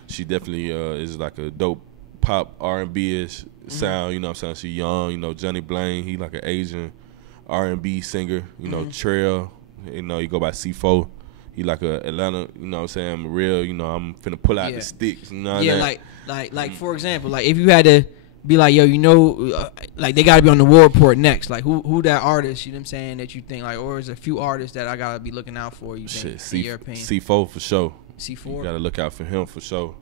She definitely is like a dope pop R&B ish sound. You know what I'm saying? She young. You know, Johnny Blaine. He like an Asian R&B singer. You know, Trail. You know, he go by C4. He like a Atlanta, you know what I'm saying? I'm real, you know, I'm finna pull out the sticks, you know what I'm saying? like for example, like if you had to be like, yo, you know, like they gotta be on the War Report next. Like who that artist, you know what I'm saying, that you think like, or is a few artists that I gotta be looking out for, you think, in your opinion? C4 for sure. C4? You gotta look out for him for sure.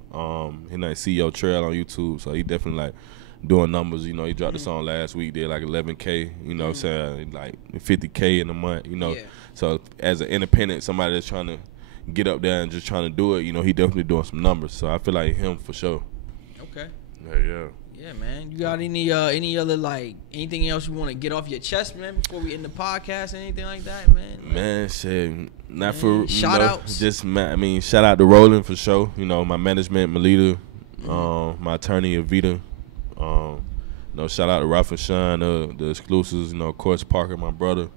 His name CEO Trail on YouTube, so he definitely like doing numbers, you know. He dropped a song last week, did like 11K, you know what I'm saying, like 50K in a month, you know. Yeah. So as an independent, somebody that's trying to get up there and just trying to do it, you know, he definitely doing some numbers. So I feel like him for sure. Okay. Yeah, man. You got any other like anything else you want to get off your chest, man, before we end the podcast, anything like that, man? Man, shit, not for shout outs. Just shout out to Roland for sure. You know, my management, Melita, my attorney, Evita. You know, shout out to Ralph and Sean, the exclusives. You know, of course, Parker, my brother.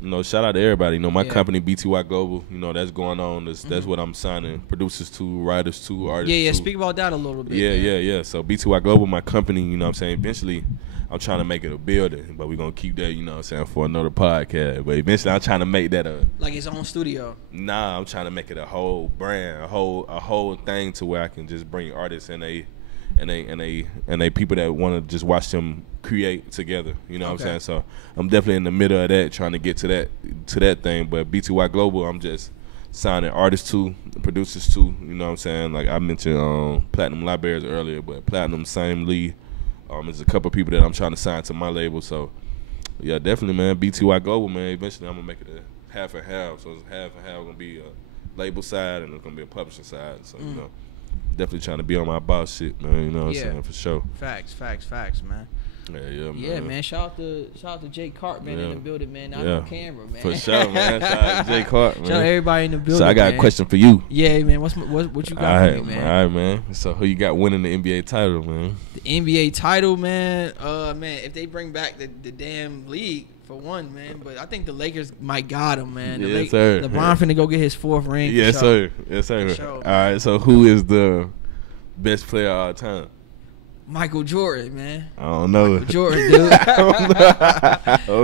You know, shout out to everybody. You know, my company, BTY Global, you know, that's going on. That's what I'm signing producers to, writers to, artists to. Yeah, speak about that a little bit. Yeah. So BTY Global, my company, you know what I'm saying, eventually I'm trying to make it a building, but we're gonna keep that, you know what I'm saying, for another podcast. But eventually I'm trying to make that like its own studio. Nah, I'm trying to make it a whole brand, a whole thing to where I can just bring artists and they people that want to just watch them create together. You know what I'm saying? So I'm definitely in the middle of that, trying to get to that thing. But BTY Global, I'm just signing artists too, producers too. You know what I'm saying? Like I mentioned Platinum Libraries earlier, but Platinum, same lead. There's a couple of people that I'm trying to sign to my label. So yeah, definitely, man. BTY Global, man. Eventually I'm gonna make it a half and half. So it's half and half gonna be a label side and it's gonna be a publishing side. So you know, definitely trying to be on my boss shit, man. You know what I'm saying? For sure. Facts, man. Yeah, man. Shout out to Jay Cart, man, in the building, man. Not on camera, man. For sure, man. Shout out to Jay Cart, man. Shout out to everybody in the building. So I got a question for you. Yeah, man. What you got for me, man? All right, man. So who you got winning the NBA title, man? The NBA title, man. Man, if they bring back the damn league, for one, man. But I think the Lakers might got him, man. Yes, sir. LeBron finna go get his 4th ring. Yes, sir. Yes, sir. Sure, all right. So who is the best player of all time? Michael Jordan, man. I don't know. Michael Jordan, dude.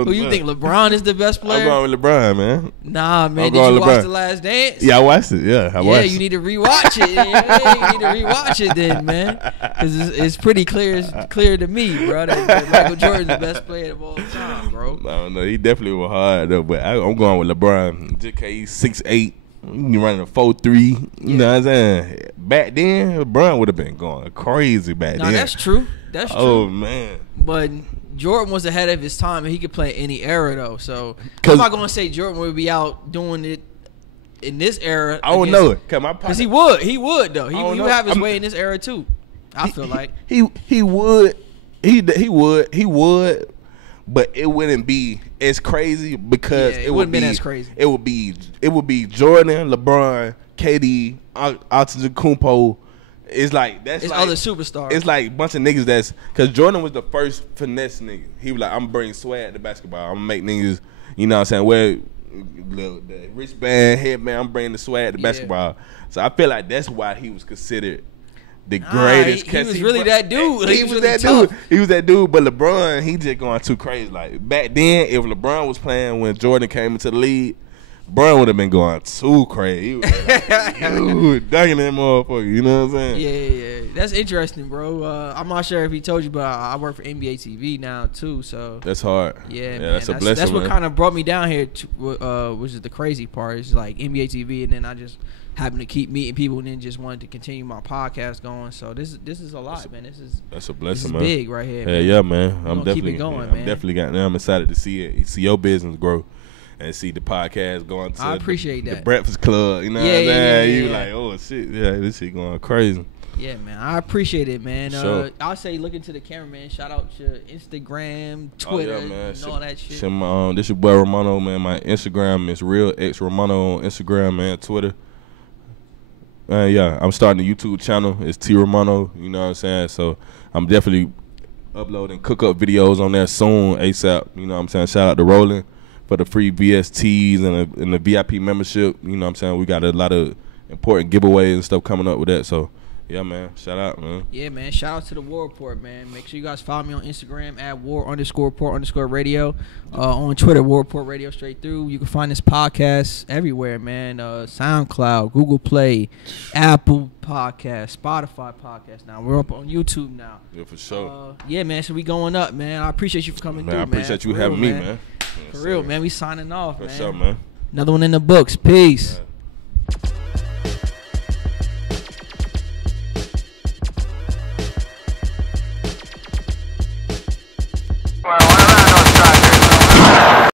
Who you think, LeBron is the best player? I'm going with LeBron, man. Nah, man. Did you watch The Last Dance? Yeah, I watched it. Yeah, I watched it. Yeah, you need to rewatch it. Yeah, you need to rewatch it then, man. Because it's pretty clear to me, bro, that Michael Jordan's the best player of all time, bro. I don't know. He definitely was hard, though. But I'm going with LeBron. JK, 6'8". You running a 4-3, you know what I'm saying? Back then, LeBron would have been going crazy back then. That's true. That's true. Oh, man. But Jordan was ahead of his time, and he could play any era, though. So I'm not going to say Jordan would be out doing it in this era. I don't know it. Because he would. He would, though. He would have his way in this era, too. I feel like. He would. He would. But it wouldn't be as crazy because it wouldn't be as crazy. It would be Jordan, LeBron, KD, Antetokounmpo. It's like it's like other superstars. It's like a bunch of niggas that's because Jordan was the first finesse nigga. He was like, I'm bringing swag to basketball. I'm gonna make niggas, you know what I'm saying, wear the wristband, headband. I'm bringing the swag to basketball. So I feel like that's why he was considered the greatest. He was really that dude. He was that dude. He was that dude. But LeBron, he just going too crazy. Like back then, if LeBron was playing when Jordan came into the league, LeBron would have been going too crazy. He was like, dude, dunking that motherfucker. You know what I'm saying? Yeah. That's interesting, bro. I'm not sure if he told you, but I work for NBA TV now too. So that's hard. Yeah, man. That's a blessing. That's what kind of brought me down here. Which is the crazy part. It's like NBA TV, and then I just happened to keep meeting people, and then just wanted to continue my podcast going. So this is a lot, man. That's a blessing, man. Big right here. Yeah, man. I'm definitely keep it going, man. I'm definitely I'm excited to see your business grow. And see the podcast going to I appreciate the Breakfast Club. You know what I'm saying? You like, oh, shit. Yeah, this shit going crazy. Yeah, man. I appreciate it, man. Sure. I'll say look into the camera, man. Shout out to Instagram, Twitter, and all that shit. This your boy Romano, man. My Instagram is RealXRomano on Instagram, man. Twitter. Yeah, I'm starting a YouTube channel. It's T Romano. You know what I'm saying? So I'm definitely uploading cook-up videos on there soon, ASAP. You know what I'm saying? Shout out to Roland for the free VSTs and the VIP membership. You know what I'm saying? We got a lot of important giveaways and stuff coming up with that. So, yeah, man. Shout out, man. Yeah, man. Shout out to the War Report, man. Make sure you guys follow me on Instagram at war_report_radio. On Twitter, War Report Radio straight through. You can find this podcast everywhere, man. SoundCloud, Google Play, Apple Podcast, Spotify Podcast. Now we're up on YouTube now. Yeah, for sure. Yeah, man. So we going up, man. I appreciate you for coming through, man. I appreciate you having me, man. For real, man. We signing off, man. For sure, man. Another one in the books. Peace. Yeah.